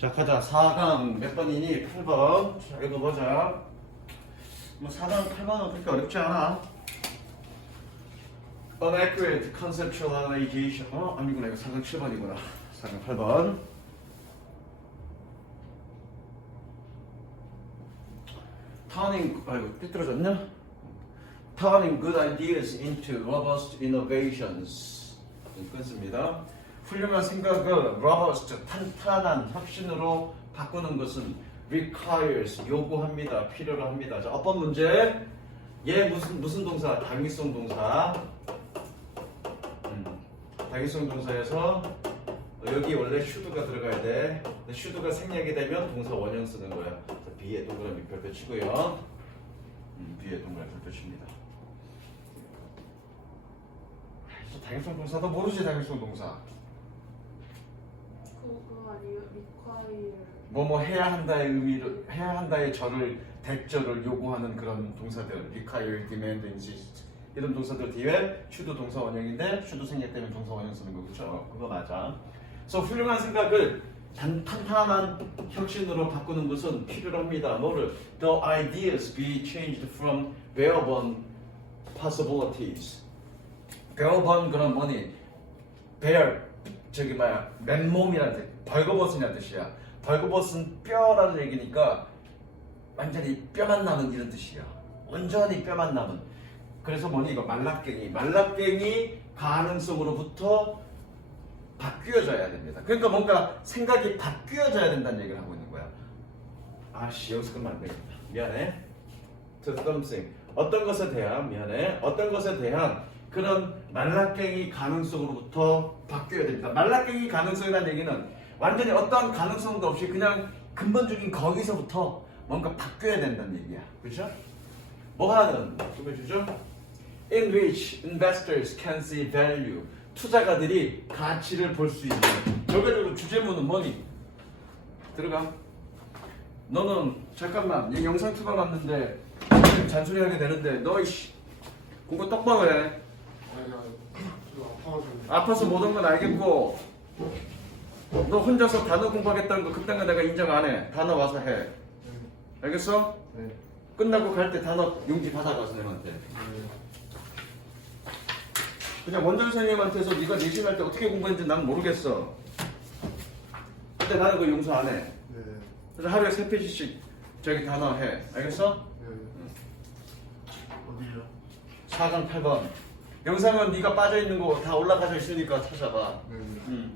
자, 가자. 4강 몇 번이니? 8번. 자, 읽어보자. 뭐 4강 8번은 그렇게 어렵지 않아. Inaccurate conceptualization. 아니구나. 이거 4강 7번이구나. 4강 8번. 아이고, 삐뚤어졌냐? Turning good ideas into robust innovations. 끊습니다. 훌륭한 생각을 robust, 탄탄한 혁신으로 바꾸는 것은 requires, 요구합니다. 필요로 합니다. 자, 어떤 문제? 얘 무슨 동사? 당위성 동사. 당위성 동사에서 여기 원래 should가 들어가야 돼. 근데 should가 생략이 되면 동사 원형 쓰는 거야. 자, B에 동그라미 별표 치고요. B에 동그라미 별표 칩니다. 당위성 동사도 모르지. 당위성 동사. 그거 아니에요? require. 뭐뭐 해야 한다의 의미를, 해야 한다의 절을, 대절을 요구하는 그런 동사들, require, demand, insist 이런 동사들 뒤에 should 동사 원형인데 should 생략되면 동사 원형 쓰는 거 그렇죠? 그거 맞아. 그래서 훌륭한 생각을 탄탄한 혁신으로 바꾸는 것은 필요로 합니다. 뭐를? The ideas be changed from bare-bone possibilities. bare-bone 그런 뭐니? bare 저기 뭐야 맨몸이라는 뜻, 벌거벗은이라는 뜻이야. 벌거벗은 뼈라는 얘기니까 완전히 뼈만 남은 이런 뜻이야. 온전히 뼈만 남은. 그래서 뭐니 이거 말라깽이 가능성으로부터 바뀌어져야 됩니다. 그러니까 뭔가 생각이 바뀌어져야 된다는 얘기를 하고 있는 거야. 아씨 여기서 그러면 안 되겠다. 미안해. To something. 어떤 것에 대한 미안해. 어떤 것에 대한 그런 말라깽이 가능성으로부터 바뀌어야 됩니다. 말라깽이 가능성이라는 얘기는 완전히 어떠한 가능성도 없이 그냥 근본적인 거기서부터 뭔가 바뀌어야 된다는 얘기야. 그렇죠? 뭐 하는? 주죠? In which investors can see value. 투자가들이 가치를 볼 수 있는. 결과적으로 주제문은 뭐니? 들어가. 너는 잠깐만 이 영상 투가 갔는데 잔소리하게 되는데 너 이씨 공부 똑바로 해. 아파서 못 온 건 알겠고 너 혼자서 단어 공부하겠다는 거 그딴 거 내가 인정 안 해. 단어 와서 해. 알겠어? 네. 끝나고 갈 때 단어 용지 받아가 선생님한테. 그냥 원장 선생님한테서 네가 내신할 때 어떻게 공부했는지 난 모르겠어. 근데 나는 그거 용서 안 해. 네. 그래서 하루에 3페이지씩 저기 단어 해. 알겠어? 네. 어디요? 4강 8번. 영상은 네가 빠져있는 거 다 올라가져 있으니까 찾아봐. 네.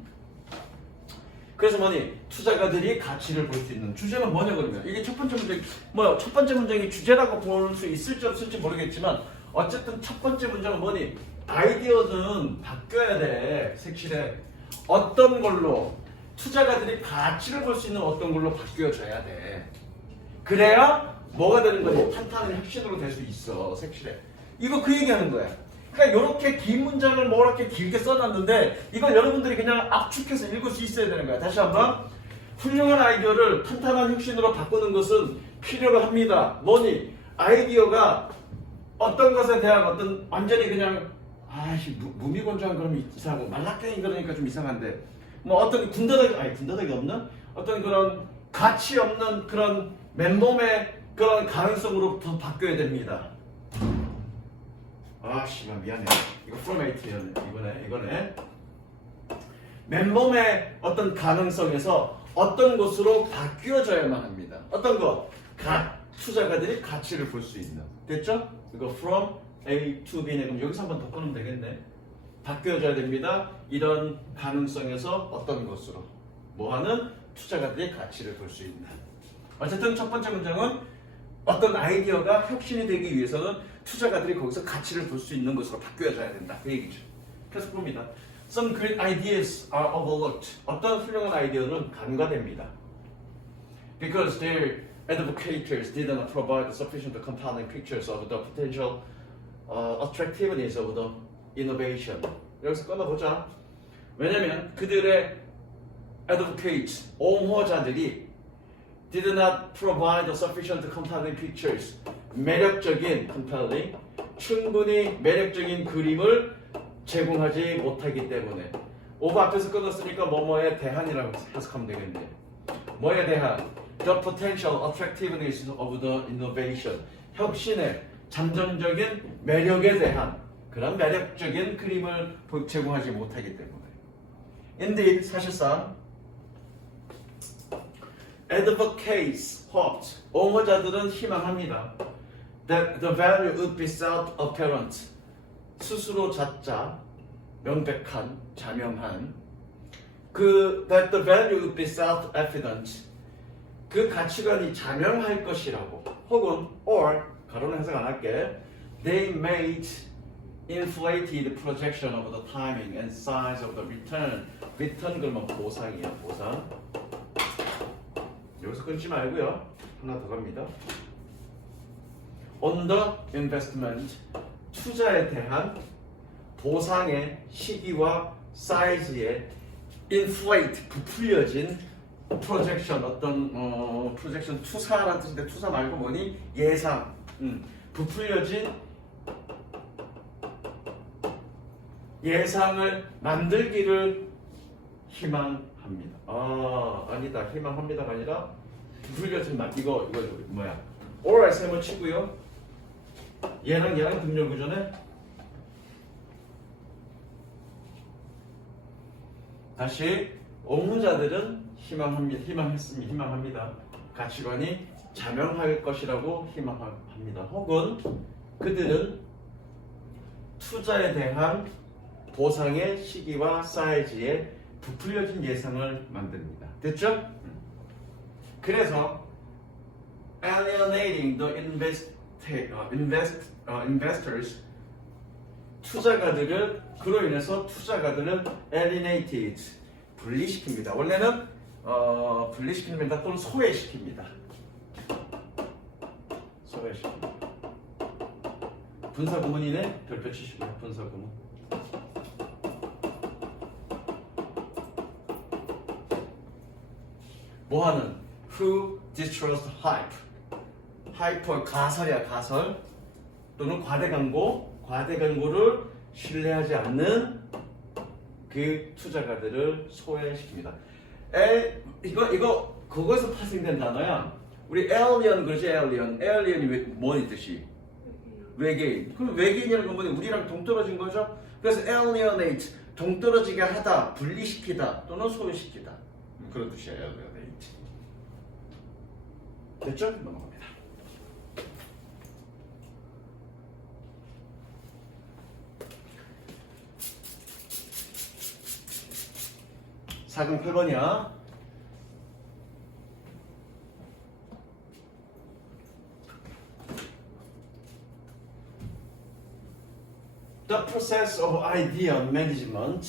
그래서 뭐니? 투자가들이 가치를 볼 수 있는 주제는 뭐냐 그러면 이게 첫 번째 문제 첫 번째 문장이 주제라고 볼 수 있을지 없을지 모르겠지만 어쨌든 첫 번째 문장은 뭐니? 아이디어는 바뀌어야 돼. 색칠해. 어떤 걸로 투자가들이 가치를 볼 수 있는 어떤 걸로 바뀌어져야 돼. 그래야 뭐가 되는 거니? 탄탄한 혁신으로 될 수 있어. 색칠해. 이거 그 얘기하는 거야. 그러니까 이렇게 긴 문장을 뭐 이렇게 길게 써놨는데 이걸 여러분들이 그냥 압축해서 읽을 수 있어야 되는 거야. 다시 한번. 훌륭한 아이디어를 탄탄한 혁신으로 바꾸는 것은 필요로 합니다. 뭐니? 아이디어가 어떤 것에 대한 어떤 완전히 그냥 무미건조한 그러면 이상하고 말라깽이 그러니까 좀 이상한데 뭐 어떤 군더더기 없는 어떤 그런 가치 없는 그런 맨몸의 그런 가능성으로부터 바뀌어야 됩니다. 씨발 미안해. 이거 포메이트였네. 이거네. 맨몸의 어떤 가능성에서 어떤 것으로 바뀌어져야만 합니다. 어떤 것? 투자가들이 가치를 볼 수 있는. 됐죠? 이거 from A to B네. 그럼 여기서 한번 더 끊으면 되겠네. 바뀌어져야 됩니다. 이런 가능성에서 어떤 것으로 뭐하는 투자가들이 가치를 볼 수 있는. 어쨌든 첫 번째 문장은 어떤 아이디어가 혁신이 되기 위해서는 투자가들이 거기서 가치를 볼 수 있는 것으로 바뀌어져야 된다. 그 얘기죠. 그래서 봅니다. Some great ideas are overlooked. 어떤 훌륭한 아이디어는 간과됩니다. Because their advocators didn't provide sufficient compelling pictures of the potential attractiveness of the innovation. 여기서 끊어보자. 왜냐면 그들의 advocates, 옹호자들이 did not provide sufficient compelling pictures. 매력적인 compelling, 충분히 매력적인 그림을 제공하지 못하기 때문에 오버 앞에서 끊었으니까 뭐뭐에 대한이라고 해석하면 되겠네. 뭐에 대한 the potential attractiveness of the innovation 혁신의 잠정적인 매력에 대한 그런 매력적인 그림을 제공하지 못하기 때문에 indeed 사실상 advocates hoped 옹호자들은 희망합니다 that the value would be self-apparent 스스로 자자 명백한 자명한 that the value would be self-evident 그 가치관이 자명할 것이라고 혹은 or 가로는 해석 안 할게 they made inflated projection of the timing and size of the return 그러면 보상이야 보상 여기서 끊지 말고요 하나 더 갑니다 on the investment 투자에 대한 보상의 시기와 사이즈에 inflate 부풀려진 projection 어떤 projection 투사라는 뜻인데 투사 말고 뭐니 예상 부풀려진 예상을 만들기를 희망합니다. 아니다 희망합니다가 아니라 부풀려진 이거 뭐야 or 세모 치고요. 얘랑 등렬 구조네. 다시 옹호자들은 희망합니다. 가치관이 자명할 것이라고 희망합니다. 혹은 그들은 투자에 대한 보상의 시기와 사이즈에 부풀려진 예상을 만듭니다. 됐죠? 그래서 alienating the investors 투자가들을 그로 인해서 투자가들은 alienated 분리시킵니다. 원래는 분리시킵니다 또는 소외시킵니다. 소외시킵니다. 분사구문이네. 별표 치시고요. 분사구문. 뭐하는? Who distrust hype? 하이퍼 가설이야 가설 또는 과대광고를 신뢰하지 않는 그 투자가들을 소외시킵니다. 이거 그거에서 파생된 단어야. 우리 alien 그러지 alien이 뭐니 뜻이? 외계인. 그럼 외계인이라는 건 뭐니? 우리랑 동떨어진 거죠. 그래서 alienate 동떨어지게 하다, 분리시키다 또는 소외시키다 그런 뜻이야 alienate. 됐죠? 넘어갑니다. 4강 8번이야. The process of idea management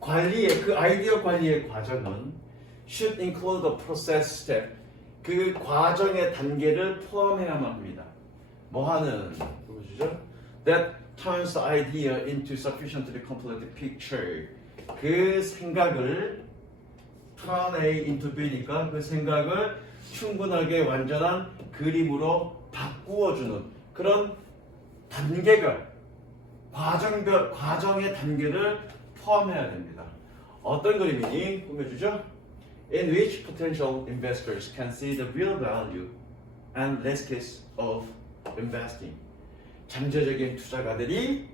그 아이디어 관리의 과정은 should include the process step 그 과정의 단계를 포함해야만 합니다. 뭐하는 보여주죠? That turns the idea into sufficiently complete picture 그 생각을 turn A into B니까 그 생각을 충분하게 완전한 그림으로 바꾸어주는 그런 단계가 과정의 단계를 포함해야 됩니다. 어떤 그림이니 꾸며주죠? In which potential investors can see the real value and risks of investing. 잠재적인 투자가들이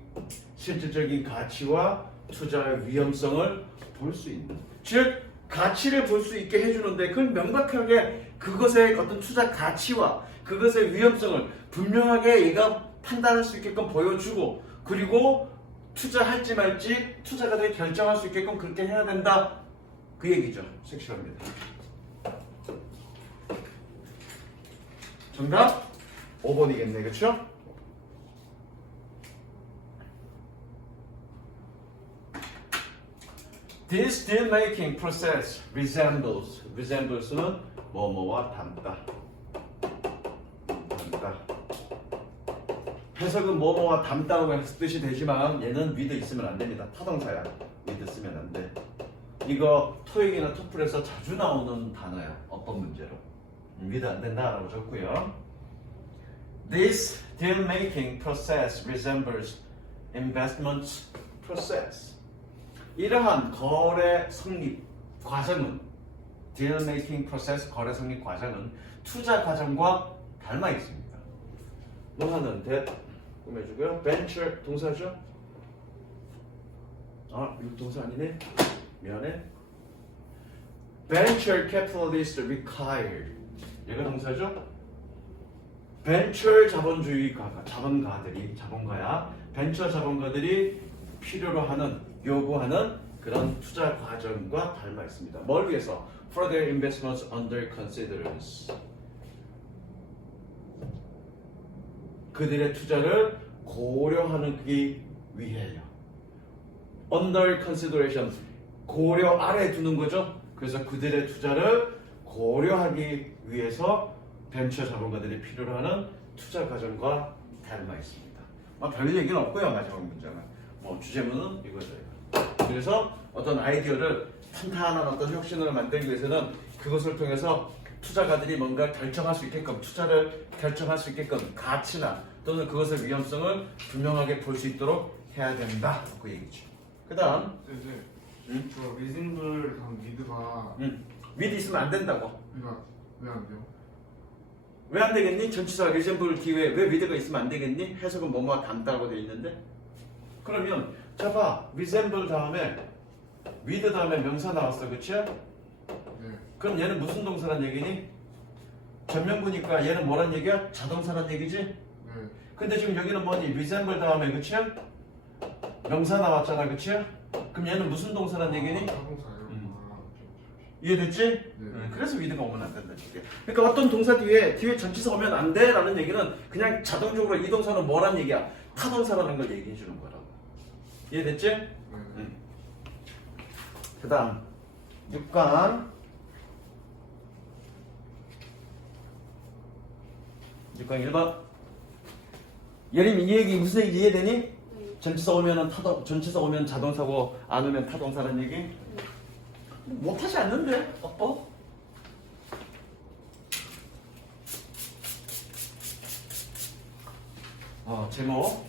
실질적인 가치와 투자의 위험성을 볼 수 있는 즉 가치를 볼 수 있게 해주는데 그걸 명백하게 그것의 어떤 투자 가치와 그것의 위험성을 분명하게 얘가 판단할 수 있게끔 보여주고 그리고 투자할지 말지 투자가들이 결정할 수 있게끔 그렇게 해야 된다 그 얘기죠. 섹시합니다. 정답 5번이겠네 그렇죠? This deal-making process resembles는 뭐뭐와 닮다. 해석은 뭐뭐와 닮다라고 해서 뜻이 되지만 얘는 with 있으면 안 됩니다. 타동사야. with 쓰면 안 돼. 이거 토익이나 토플에서 자주 나오는 단어야. 어떤 문제로. with 안 된다라고 적고요. This deal-making process resembles investment process. 이러한 거래 성립 과정은 deal making process 거래 성립 과정은 투자 과정과 닮아 있습니다. 뭐 하는 that 꾸며주고요. venture 동사죠? 아 이거 동사 아니네. 미안해. venture capitalist required 얘가 동사죠? 벤처 자본가야 벤처 자본가들이 필요로 하는 요구하는 그런 투자 과정과 닮아 있습니다. 뭘 위해서? For their investments under considerance 그들의 투자를 고려하기 위해요. Under consideration 고려 아래 두는 거죠. 그래서 그들의 투자를 고려하기 위해서 벤처 자본가들이 필요로 하는 투자 과정과 닮아 있습니다. 별 얘기는 없고요. 마지막 문장은 뭐 주제문은 이거죠. 그래서 어떤 아이디어를 탄탄한 어떤 혁신을 만들기 위해서는 그것을 통해서 투자가들이 뭔가 결정할 수 있게끔 투자를 결정할 수 있게끔 가치나 또는 그것의 위험성을 분명하게 볼 수 있도록 해야 된다. 그 얘기죠. 그다음 네. 응? 저 리징블 다음 미드가 위드 있으면 안 된다고. 그러니까 왜 안 돼요? 왜 안 되겠니? 전치사 리젠블 기회에 왜 위드가 있으면 안 되겠니? 해석은 뭐뭐와 닮다고 되어 있는데 그러면 자 봐 resemble 다음에 with 다음에 명사 나왔어 그치? 네. 그럼 얘는 무슨 동사란 얘기니? 전명구니까 얘는 뭐란 얘기야? 자동사란 얘기지? 네. 근데 지금 여기는 뭐니? resemble 다음에 그치? 명사 나왔잖아 그치? 그럼 얘는 무슨 동사란 얘기니? 자동사요. 이해됐지? 네. 그래서 위드가 오면 안 된다. 그러니까 어떤 동사 뒤에 전치사 오면 안 돼라는 얘기는 그냥 자동적으로 이 동사는 뭐란 얘기야? 타동사라는 걸 얘기해 주는 거라고. 이해됐지? 네. 그 다음 6강 1번 예림 이 얘기 무슨 얘기인지 이해되니? 네. 전치사 오면은 전치사 오면 자동사고 안 오면 타동사라는 얘기? 못하지 않는데 법? 제목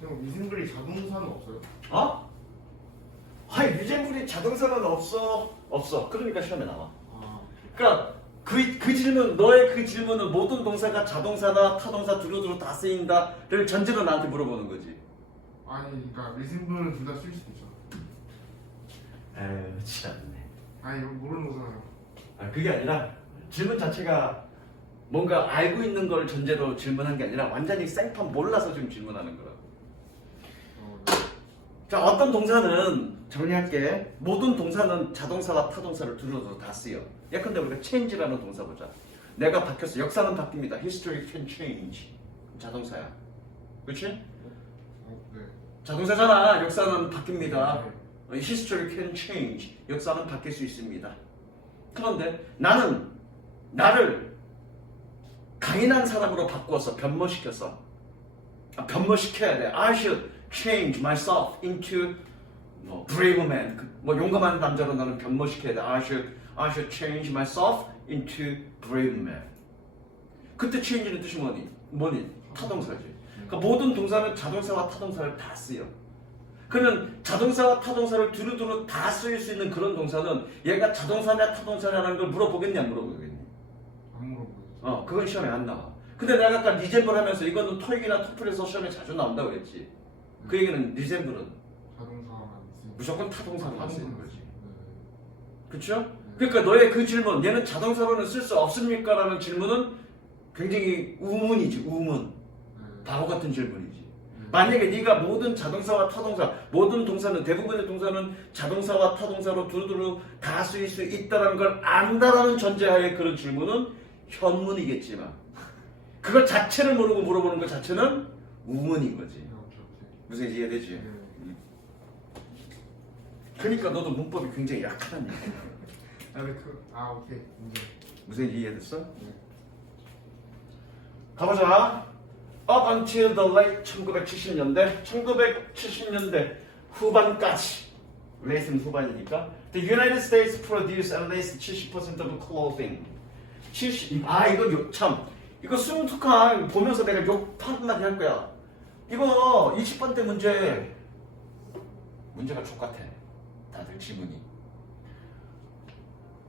지금 리징블이 자동사는 없어요? 유젠불이 자동사는 없어. 그러니까 시험에 나와. 아. 그러니까 그 질문 너의 그 질문은 모든 동사가 자동사나 타동사 두루두루 다 쓰인다를 전제로 나한테 물어보는 거지. 아니 그러니까 리징블은 둘 다 쓸 수도 있잖아. 에휴 참네. 아니 이거 모르는 거잖아요. 그게 아니라 질문 자체가 뭔가 알고 있는 걸 전제로 질문한 게 아니라 완전히 생판 몰라서 지금 질문하는 거라. 네. 자 어떤 동사는 정리할게. 모든 동사는 자동사와 타동사를 두루두루 다 쓰여. 예컨대 우리가 change라는 동사 보자. 내가 바뀌었어. 역사는 바뀝니다. History can change. 자동사야. 그렇지? 네. 자동사잖아. 역사는 바뀝니다. 네. History can change. 역사는 바뀔 수 있습니다. 그런데 나는 나를 강인한 사람으로 바꾸어서 변모시켰어. 변모시켜야 돼. I should change myself into brave man. 용감한 남자로 나는 변모시켜야 돼. I should change myself into brave man. 그때 change는 뜻이 뭐니? 타동사지. 그러니까 모든 동사는 자동사와 타동사를 다 쓰여. 그러면 자동사와 타동사를 두루두루 다 쓰일 수 있는 그런 동사는 얘가 자동사냐 타동사냐라는 걸 물어보겠니 안 물어보겠니? 안 물어보겠지. 그건 시험에 안 나와. 근데 내가 아까 리젠블 하면서 이거는 토익이나 토플에서 시험에 자주 나온다고 그랬지. 그 얘기는 리젠블은 자동사만 있으니까. 무조건 타동사만 쓰는 거지. 네. 그렇죠? 그러니까 너의 그 질문, 얘는 자동사로는 쓸 수 없습니까? 라는 질문은 굉장히 우문이지, 우문. 네. 바보 같은 질문이지. 네. 만약에 네가 모든 자동사와 타동사, 모든 동사는 대부분의 동사는 자동사와 타동사로 두루두루 다 쓰일 수 있다는 걸 안다라는 전제하에 그런 질문은 현문이겠지만 그걸 자체를 모르고 물어보는 것 자체는 우문인 거지. 오케이. 무슨 얘기 이해되지? 네. 그러니까 너도 문법이 굉장히 약하다는 얘기야. 오케이. 문제. 무슨 얘기 이해됐어? 네. 가보자. Up until the late 1970년대, 1970년대 후반까지. late는 후반이니까. The United States produced at least 70% of clothing. 이거 참. 이거 순툭한 보면서 내가 욕 한마디 할 거야. 이거 20번대 문제가 족같아. 다들 지문이.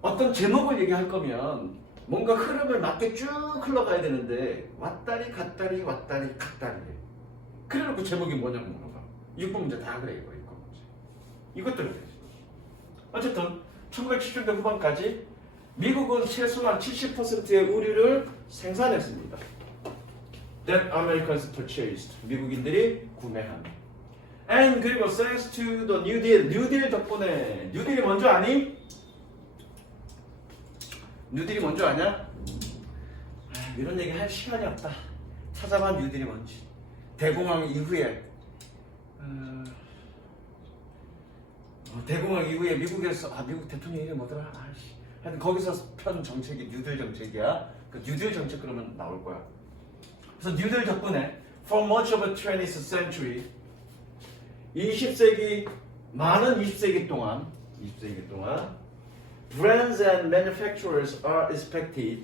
어떤 제목을 얘기할 거면 뭔가 흐름을 맞게 쭉 흘러가야 되는데 왔다리 갔다리 왔다리 갔다리. 그래놓고 제목이 뭐냐고 물어봐. 6번 문제 다 그래 이거 문제. 이것들을 되지. 어쨌든 1970년대 후반까지 미국은 최소한 70%의 의류를 생산했습니다. That Americans purchased. 미국인들이 구매한. And 그리고 thanks to the New Deal. 뉴딜 덕분에. 뉴딜이 뭔지 아니? 뉴딜이 뭔지 아냐? 이런 얘기 할 시간이 없다. 찾아봐 뉴딜이 뭔지. 대공황 이후에 대공황 이후에 미국에서 미국 대통령 이름이 뭐더라? 하여튼 거기서 편 정책이 뉴딜 정책이야. 그 뉴딜 정책 그러면 나올 거야. 그래서 뉴딜 덕분에 for much of the 20th century 20세기 많은 20세기 동안 brands and manufacturers are expected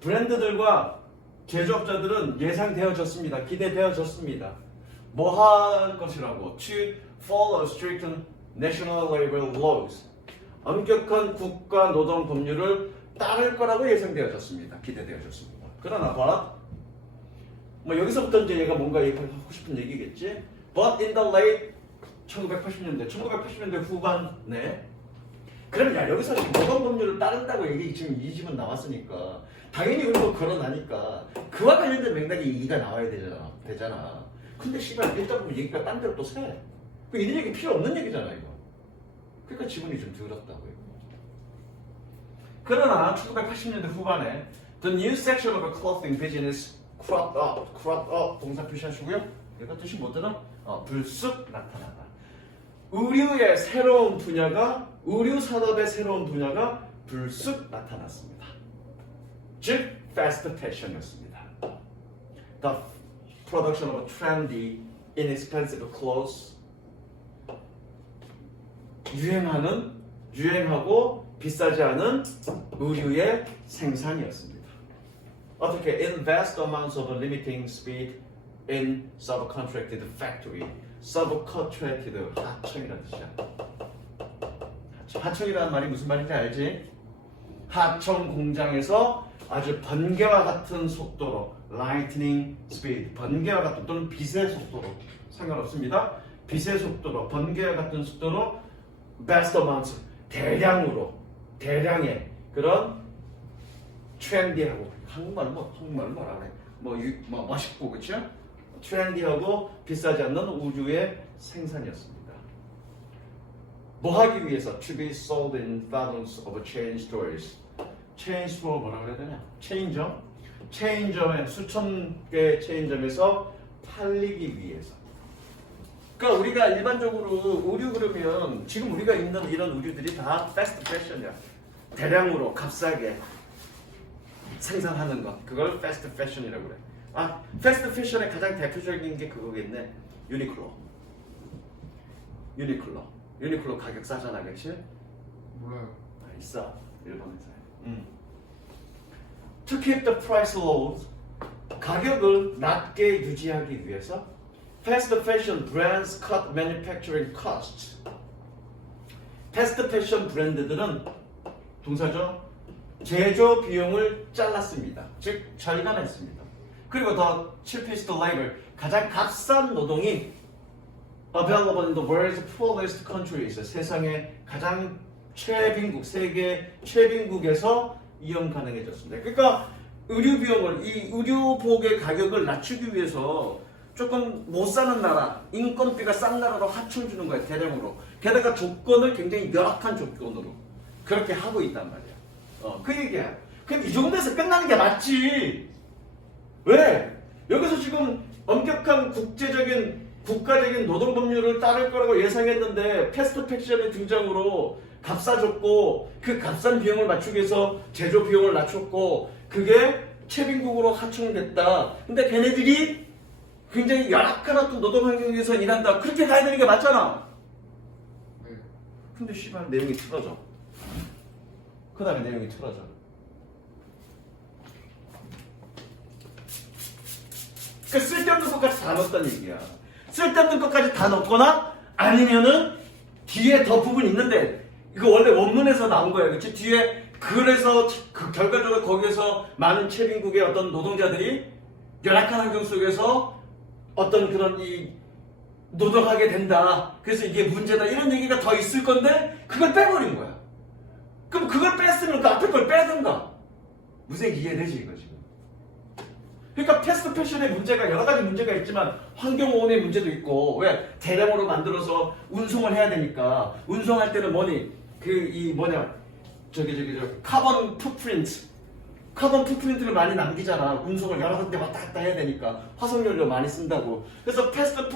브랜드들과 제조업자들은 예상되어졌습니다. 기대되어졌습니다. 뭐 할 것이라고? To follow strict national labor laws. 엄격한 국가 노동 법률을 따를 거라고 예상되어졌습니다. 기대되어졌습니다. 그러나 뭐 여기서부터 이제 얘가 뭔가 하고 싶은 얘기겠지. But in the late 1980년대 후반에 그럼 야 여기서 지금 노동 법률을 따른다고 얘기 지금 이 집은 나왔으니까 당연히 우리도 걸어나니까 그와 관련된 맥락이 얘기가 나와야 되잖아. 근데 씨발 일단 보면 얘기가 딴 데로 또 새. 그 이런 얘기 필요 없는 얘기잖아 이거. 그러니까 지분이 좀 들었다고 이거. 그러나 1980년대 후반에 the new section of the clothing business cropped up 동사 표시하시고요. 이거 뜻이 뭐더라? 불쑥 나타나다. 의류의 새로운 분야가 의류 산업의 새로운 분야가 불쑥 나타났습니다. 즉 fast fashion이었습니다. The production of trendy, inexpensive clothes. 유행하고 비싸지 않은 의류의 생산이었습니다. 어떻게? In vast amounts of limiting speed in subcontracted factory. subcontracted 하청이라는 뜻이야. 하청이라는 말이 무슨 말인지 알지? 하청 공장에서 아주 번개와 같은 속도로 lightning speed, 번개와 같은 또는 빛의 속도로 상관없습니다. 빛의 속도로 번개와 같은 속도로 vast amounts 대량의 그런 트렌디하고 한국말은 뭐라 그래? 뭐 멋있고 그렇죠? 트렌디하고 비싸지 않는 의류의 생산이었습니다. 뭐 하기 위해서? To be sold in thousands of chain stores. 체인 스토어 뭐라 그래야 되냐? 체인점에 수천 개의 체인점에서 팔리기 위해서. 그러니까 우리가 일반적으로 의류 그러면 지금 우리가 입는 이런 의류들이 다 패스트 패션이야. 대량으로 값싸게 생산하는 것. 그걸 패스트 패션이라고 그래. 패스트 패션의 가장 대표적인 게 그거겠네. 유니클로 가격 싸잖아, 그렇지? 몰라요. 있어. 일본 회사에. To keep the price low, 가격을 낮게 유지하기 위해서 fast fashion brands cut manufacturing costs. 패스트 패션 브랜드들은 동사죠. 제조 비용을 잘랐습니다. 즉 절감했습니다. 그리고 더 cheapest labor, 가장 값싼 노동이 available in the world's poorest countries, 세상의 가장 최빈국, 세계 최빈국에서 이용 가능해졌습니다. 그러니까 의류 비용을, 이 의류복의 가격을 낮추기 위해서 조금 못 사는 나라, 인건비가 싼 나라로 하청 주는 거예요, 대량으로. 게다가 조건을 굉장히 열악한 조건으로 그렇게 하고 있단 말이야. 그 얘기야. 그럼 이 정도에서 끝나는 게 맞지. 왜? 여기서 지금 엄격한 국가적인 노동 법률을 따를 거라고 예상했는데 패스트 패션의 등장으로 값싸졌고 그 값싼 비용을 맞추기 위해서 제조 비용을 낮췄고 그게 최빈국으로 하청됐다. 근데 걔네들이 굉장히 열악한 어떤 노동 환경에서 일한다. 그렇게 가야 되는 게 맞잖아. 네. 근데 씨발 내용이 틀어져. 그 다음에 내용이 틀어져. 그러니까 쓸데없는 것까지 다 넣었다는 얘기야. 쓸데없는 것까지 다 넣거나 아니면은 뒤에 더 부분이 있는데 이거 원래 원문에서 나온 거예요. 그치? 뒤에 그래서 그 결과적으로 거기에서 많은 채빈국의 어떤 노동자들이 열악한 환경 속에서 어떤 그런 이 노동하게 된다. 그래서 이게 문제다. 이런 얘기가 더 있을 건데 그걸 빼버린 거야. 그럼 그걸 뺐으면 그 앞에 걸 빼든가. 무슨 이해되지 이거 지금? 그러니까 패스트 패션의 문제가 여러 가지 문제가 있지만 환경오염의 문제도 있고 왜 대량으로 만들어서 운송을 해야 되니까 운송할 때는 뭐니 카본 풋프린트를 많이 남기잖아. 운송을 여러 군데 왔다 갔다 해야 되니까 화석연료 많이 쓴다고. 그래서 패스트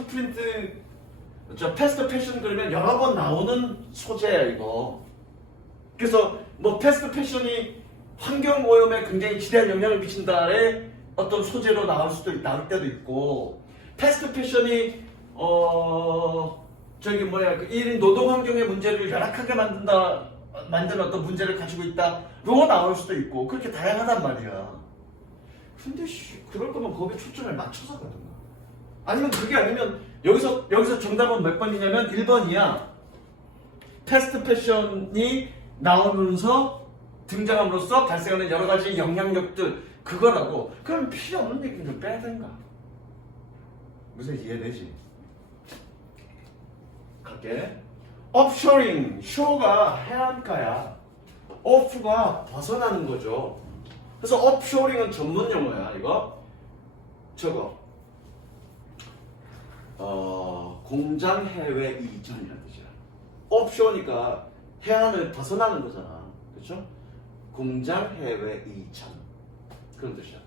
패션 그러면 여러 번 나오는 소재야 이거. 그래서 뭐 패스트 패션이 환경 오염에 굉장히 지대한 영향을 미친다에 어떤 소재로 나올 때도 있고, 패스트 패션이 그 1인 노동 환경의 문제를 열악하게 만드는 어떤 문제를 가지고 있다로 나올 수도 있고, 그렇게 다양하단 말이야. 근데 그럴 거면 거기에 초점을 맞춰서 가든가. 아니면 그게 아니면 여기서 정답은 몇 번이냐면 1번이야. 패스트 패션이 나오면서 등장함으로써 발생하는 여러 가지 영향력들 그거라고. 그럼 필요 없는 얘기는 좀 빼야된가. 무슨 이해되지? 갈게. offshoring, shore가 해안가야. off가 벗어나는 거죠. 그래서 offshoring은 전문 용어야. 이거 저거 공장 해외 이전이라는 뜻이야. offshore니까 해안을 벗어나는 거잖아. 그렇죠? 공장 해외 이전 그런 뜻이야.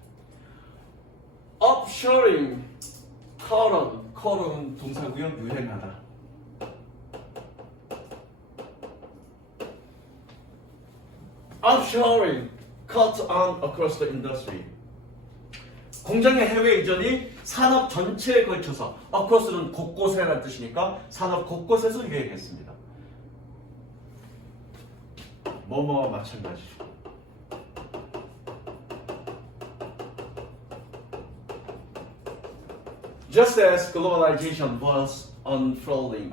offshoring, current 동사고요. 유행하다. offshoring, cut on across the industry. 공장의 해외 이전이 산업 전체에 걸쳐서, across는 곳곳에라는 뜻이니까 산업 곳곳에서 유행했습니다. 뭐뭐와 마찬가지. Just as globalization was unfolding,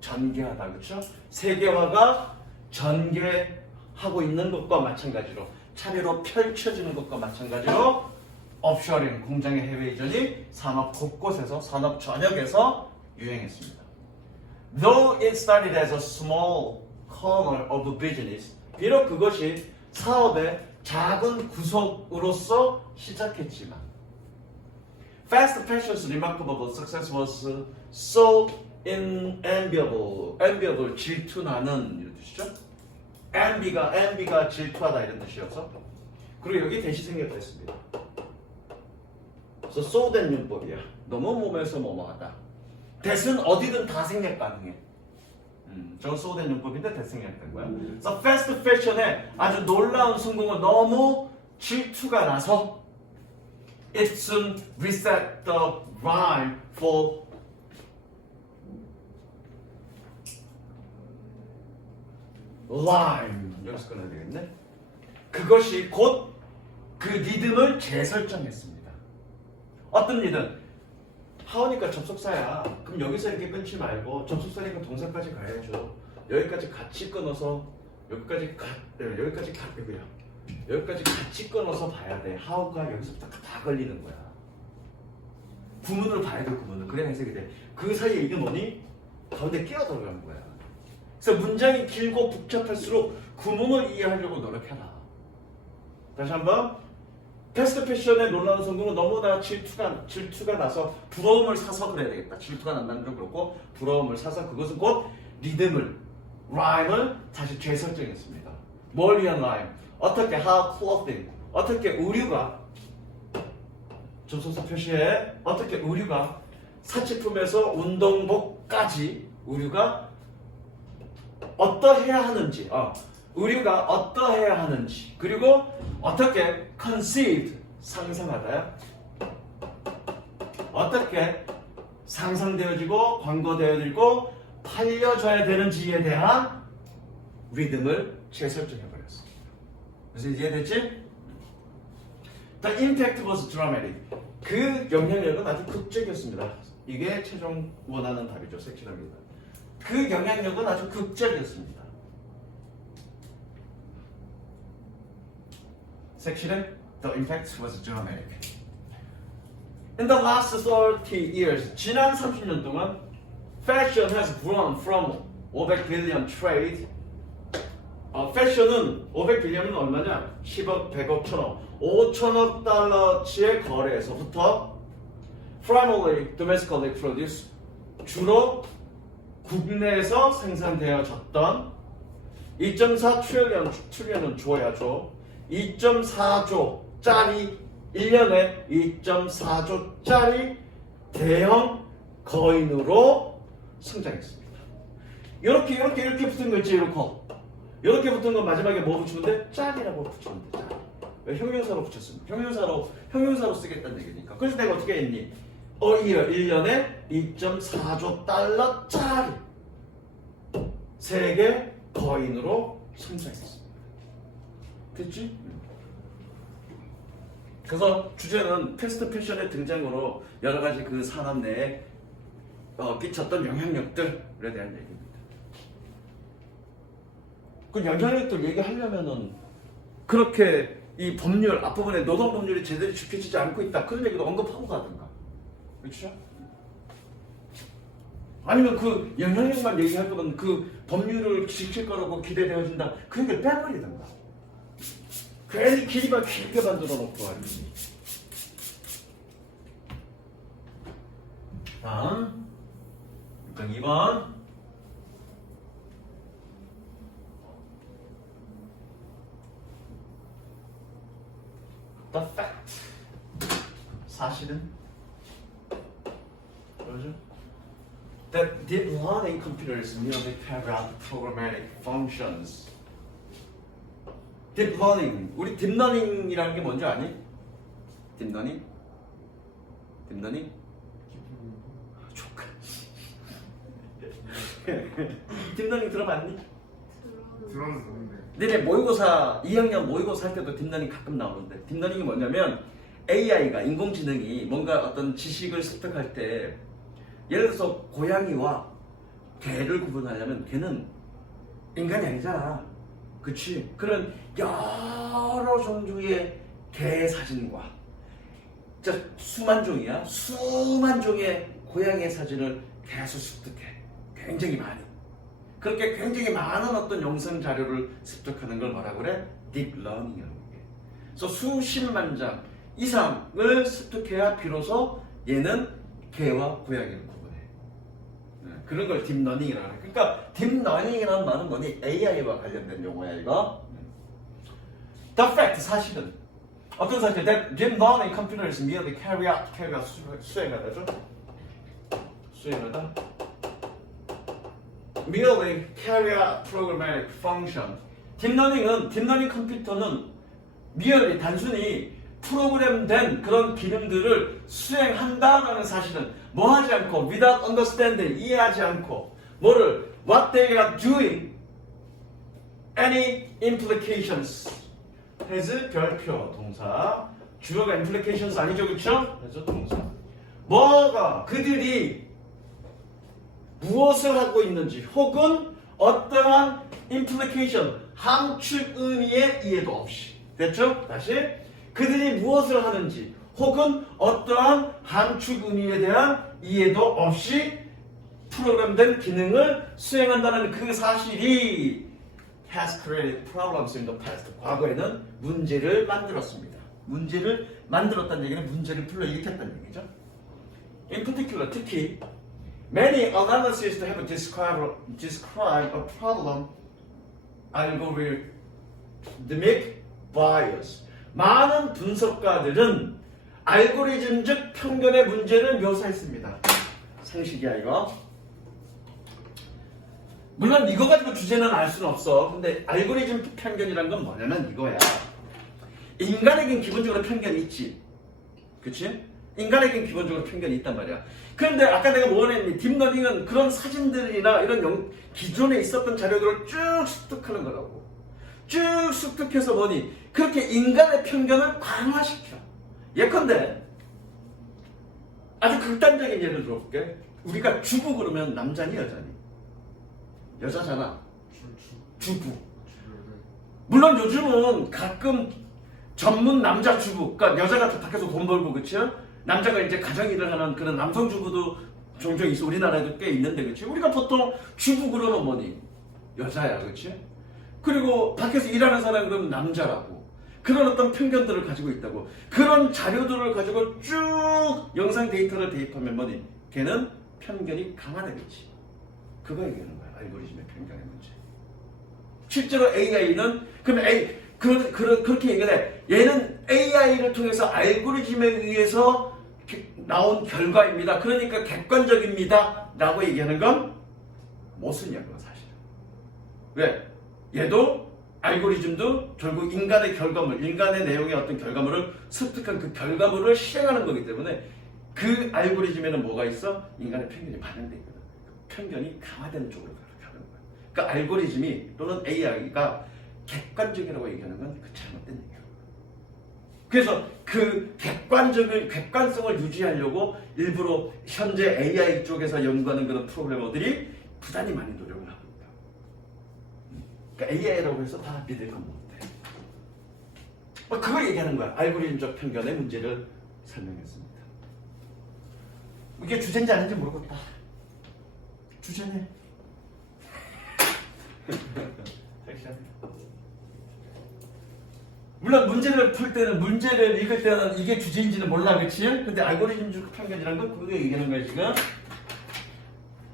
전개하다, 그렇죠? 세계화가 전개하고 있는 것과 마찬가지로, 차례로 펼쳐지는 것과 마찬가지로 offshoring, 공장의 해외 이전이 산업 곳곳에서, 산업 전역에서 유행했습니다. Though it started as a small corner of business, 비록 그것이 사업의 작은 구석으로서 시작했지만, fast fashion's remarkable success was so enviable, 질투나는 이런 뜻이죠. envy가 질투하다 이런 뜻이어서. 그리고 여기 대시 생략을 했습니다. 그래서 so 된 문법이야. 너무 몸에서 뭐뭐하다. 대신 어디든 다 생략 가능해. 저건 so 된 문법인데 대생략된 거야. 그래서 fast fashion의 아주 놀라운 성공은 너무 질투가 나서 it soon reset the rhyme for lime. 여기서 끊어야 되겠네. 그것이 곧 그 리듬을 재설정했습니다. 어떤 리듬? 하오니까 접속사야. 그럼 여기서 이렇게 끊지 말고 접속사니까 동사까지 가야죠. 여기까지 같이 끊어서 여기까지 같이 끊어서 봐야 돼. 하오가 여기서부터 다 걸리는 거야. 구문으로 봐야 돼. 구문을. 그래야 해석이 돼. 그 사이에 이게 뭐니? 가운데 끼어 들어가는 거야. 그래서 문장이 길고 복잡할수록 구문을 이해하려고 노력해라. 다시 한번. 패스트 패션의 놀라운 성공은 너무나 질투가 나서 부러움을 사서 그래야 되겠다. 질투가 난다는 건 그렇고 부러움을 사서 그것은 곧 리듬을, 라임을 다시 재설정했습니다. 뭘 위한 라임? 어떻게 how clothing, 어떻게 의류가 접속사 표시에 어떻게 의류가 사치품에서 운동복까지 의류가 어떠해야 하는지, 의류가 어떠해야 하는지, 그리고 어떻게 conceived, 상상하다야, 어떻게 상상되어지고 광고되어지고 팔려져야 되는지에 대한 리듬을 재설정해버렸습니다. 무슨 이해됐지? The impact was dramatic. 그 영향력은 아주 극적이었습니다. 이게 최종 원하는 답이죠. 색칠합니다. 그 영향력은 아주 극적이었습니다. 색칠의 The impact was dramatic. In the last 30 years, 지난 30년 동안 fashion has grown from 500 billion trade. 패션은 500 빌리언은 얼마냐? 10억, 100억, 1000억, 5천억 달러치의 거래에서부터 primarily domestically produced, 주로 국내에서 생산되어졌던 2.4 트릴리언은 조야 조, 2.4조짜리 1년에 2.4조짜리 대형 거인으로 성장했습니다. 이렇게 붙은 거 있지, 이렇게 붙은 건 마지막에 뭐 붙이면 돼? 짤이라고 붙이면 돼. 짤. 왜 형용사로 붙였습니까? 형용사로 쓰겠다는 얘기니까. 그래서 내가 어떻게 했니? year 1년에 2.4조 달러짜리 세계 거인으로 성장했습니다. 됐지? 그래서 주제는 패스트 패션의 등장으로 여러 가지 그 산업 내에 끼쳤던 영향력들에 대한 얘기입니다. 그 영향력들 얘기하려면은 그렇게 이 법률 앞부분에 노동 법률이 제대로 지켜지지 않고 있다 그런 얘기도 언급하고 가든가, 그렇죠? 아니면 그 영향력만 얘기할 거면 그 법률을 지킬 거라고 기대되어진다 그런 걸 빼버리든가. 괜히 길이만 길게 만들어 놓고 하지. 다음 2번. The fact. 사실은 뭐죠? That deep learning computers merely carry out programmatic functions. Deep learning. 우리 deep learning이라는 게 뭔지 아니? Deep learning? Deep learning? 조카. Deep learning 들어봤니? 들었는데. 너네 모의고사 2학년 모의고사 할 때도 딥러닝 가끔 나오는데, 딥러닝이 뭐냐면 AI가 인공지능이 뭔가 어떤 지식을 습득할 때 예를 들어서 고양이와 개를 구분하려면 개는 인간이 아니잖아, 그치? 그런 여러 종류의 개 사진과 수만 종이야, 수만 종의 고양이의 사진을 계속 습득해. 굉장히 많이. 그렇게 굉장히 많은 어떤 영상 자료를 습득하는 걸 뭐라 그래? 딥러닝이라고 해. 그래서 수십만 장 이상을 습득해야 비로소 얘는 개와 고양이를 구분해. 그런 걸 딥러닝이라고 해. 그러니까 딥러닝이라는 말은 뭐니? AI와 관련된 용어야 이거. The fact, 사실은 어떤 사실? That deep learning computers merely carry out 수행하다죠? 수행하다. merely carry out programmatic function. 딥러닝 컴퓨터는 merely 단순히 프로그램된 그런 기능들을 수행한다라는 사실은 뭐 하지 않고 without understanding, 이해하지 않고 뭐를 what they are doing any implications has 별표 동사, 주어가 implications 아니죠, 그렇죠? 그래서 동사. 뭐가 그들이 무엇을 하고 있는지 혹은 어떠한 implication, 함축 의미의 이해도 없이. 됐죠? 다시. 그들이 무엇을 하는지 혹은 어떠한 함축 의미에 대한 이해도 없이 프로그램된 기능을 수행한다는 그 사실이 has created problems in the past. 과거에는 문제를 만들었습니다. 문제를 만들었다는 얘기는 문제를 불러일으켰다는 얘기죠. In particular, 특히 many analysts have described a problem algorithmic bias. 많은 분석가들은 알고리즘적 편견의 문제를 묘사했습니다. 상식이야 이거. 물론 이거 가지고 주제는 알 수는 없어. 근데 알고리즘 편견이란 건 뭐냐면 이거야. 인간에겐 기본적으로 편견이 있지. 그치? 인간에겐 기본적으로 편견이 있단 말이야. 그런데 아까 내가 뭐 원했니? 딥러닝은 그런 사진들이나 이런 기존에 있었던 자료들을 쭉 습득하는 거라고. 쭉 습득해서 뭐니? 그렇게 인간의 편견을 강화시켜. 예컨대 아주 극단적인 예를 들어볼게. 우리가 주부 그러면 남자니 여자니? 여자잖아. 주부. 물론 요즘은 가끔 전문 남자 주부, 그러니까 여자가 밖에서 돈 벌고 그치? 남자가 이제 가정일을 하는 그런 남성 주부도 종종 있어. 우리나라에도 꽤 있는데 그치? 우리가 보통 주부 그러면 뭐니? 여자야 그치? 그리고 밖에서 일하는 사람 그러면 남자라고. 그런 어떤 편견들을 가지고 있다고. 그런 자료들을 가지고 쭉 영상 데이터를 대입하면 뭐니? 걔는 편견이 강화되겠지. 그거 얘기하는 거야. 알고리즘의 편견의 문제. 실제로 AI는 그러면 그렇게 얘기를 해. 얘는 AI를 통해서 알고리즘에 의해서 나온 결과입니다. 그러니까 객관적입니다. 라고 얘기하는 건 못쓰냐고 사실은. 왜? 얘도 알고리즘도 결국 인간의 결과물, 인간의 내용의 어떤 결과물을 습득한 그 결과물을 실행하는 거기 때문에 그 알고리즘에는 뭐가 있어? 인간의 편견이 반영되어 있거든. 편견이 강화되는 쪽으로 가는 거야. 그러니까 알고리즘이 또는 AI가 객관적이라고 얘기하는 건 그 잘못된 얘기야. 그래서 그 객관성을 유지하려고 일부러 현재 AI 쪽에서 연구하는 그런 프로그래머들이 부단히 많이 노력을 하고 있다. 그러니까 AI라고 해서 다 믿을 건 못해. 그걸 얘기하는 거야. 알고리즘적 편견의 문제를 설명했습니다. 이게 주제인지 아닌지 모르겠다. 주제네. 물론 문제를 풀 때는, 문제를 읽을 때는 이게 주제인지는 몰라, 그치? 근데 알고리즘적 편견이라는 건 그거 얘기하는 거야, 지금.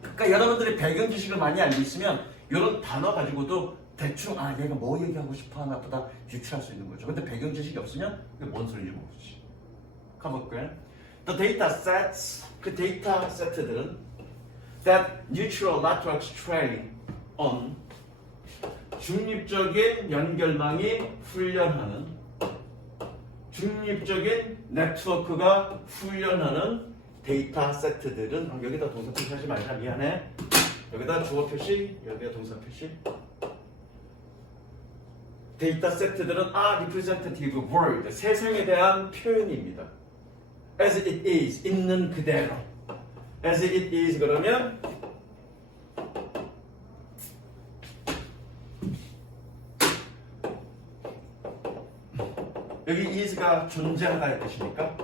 그러니까 여러분들이 배경 지식을 많이 알고 있으면 이런 단어 가지고도 대충 얘가 뭐 얘기하고 싶어 하나 보다 유추할 수 있는 거죠. 근데 배경 지식이 없으면 이게 뭔 소리인지 모르지. 가볼까요? The data sets, 그 데이터 세트들은 that neutral networks train on 중립적인 연결망이 훈련하는, 중립적인 네트워크가 훈련하는 데이터 세트들은, 여기다 동사 표시하지 말자, 미안해. 여기다 주어 표시, 여기다 동사 표시. 데이터 세트들은 representative word, 세상에 대한 표현입니다. as it is, 있는 그대로. as it is 그러면 여기 is가 존재하다의 뜻이니까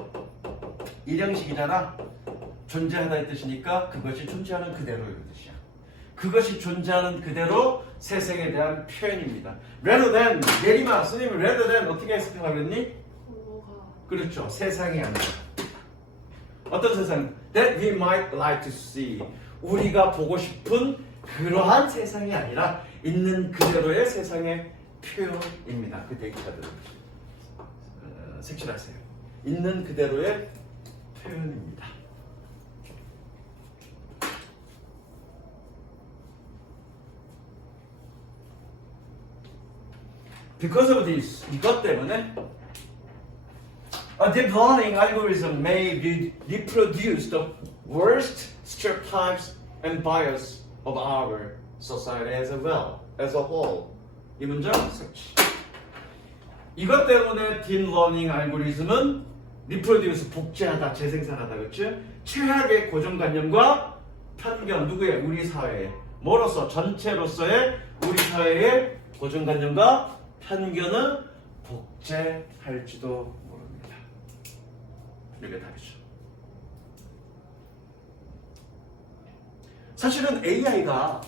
일형식이잖아. 존재하다의 뜻이니까 그것이 존재하는 그대로의 뜻이야. 그것이 존재하는 그대로 세상에 대한 표현입니다. rather than, 예림아, 선생님이 rather than 어떻게 해석하라고 그랬니? 그렇죠. 세상이 아니라. 어떤 세상? That we might like to see. 우리가 보고 싶은 그러한 세상이 아니라 있는 그대로의 세상의 표현입니다. 그 데이터들을 색칠하세요. 있는 그대로의 표현입니다. Because of this, 이것 때문에 a deep learning algorithm may reproduce the worst stereotypes and bias of our society as a whole. 이 문장 설치. 이것 때문에 딥 러닝 알고리즘은 리프로듀스, 복제하다, 재생산하다, 그렇지? 최악의 고정관념과 편견, 누구의? 우리 사회에. 뭐로서? 전체로서의 우리 사회의 고정관념과 편견을 복제할지도 모릅니다. 이게 답이죠. 사실은 AI가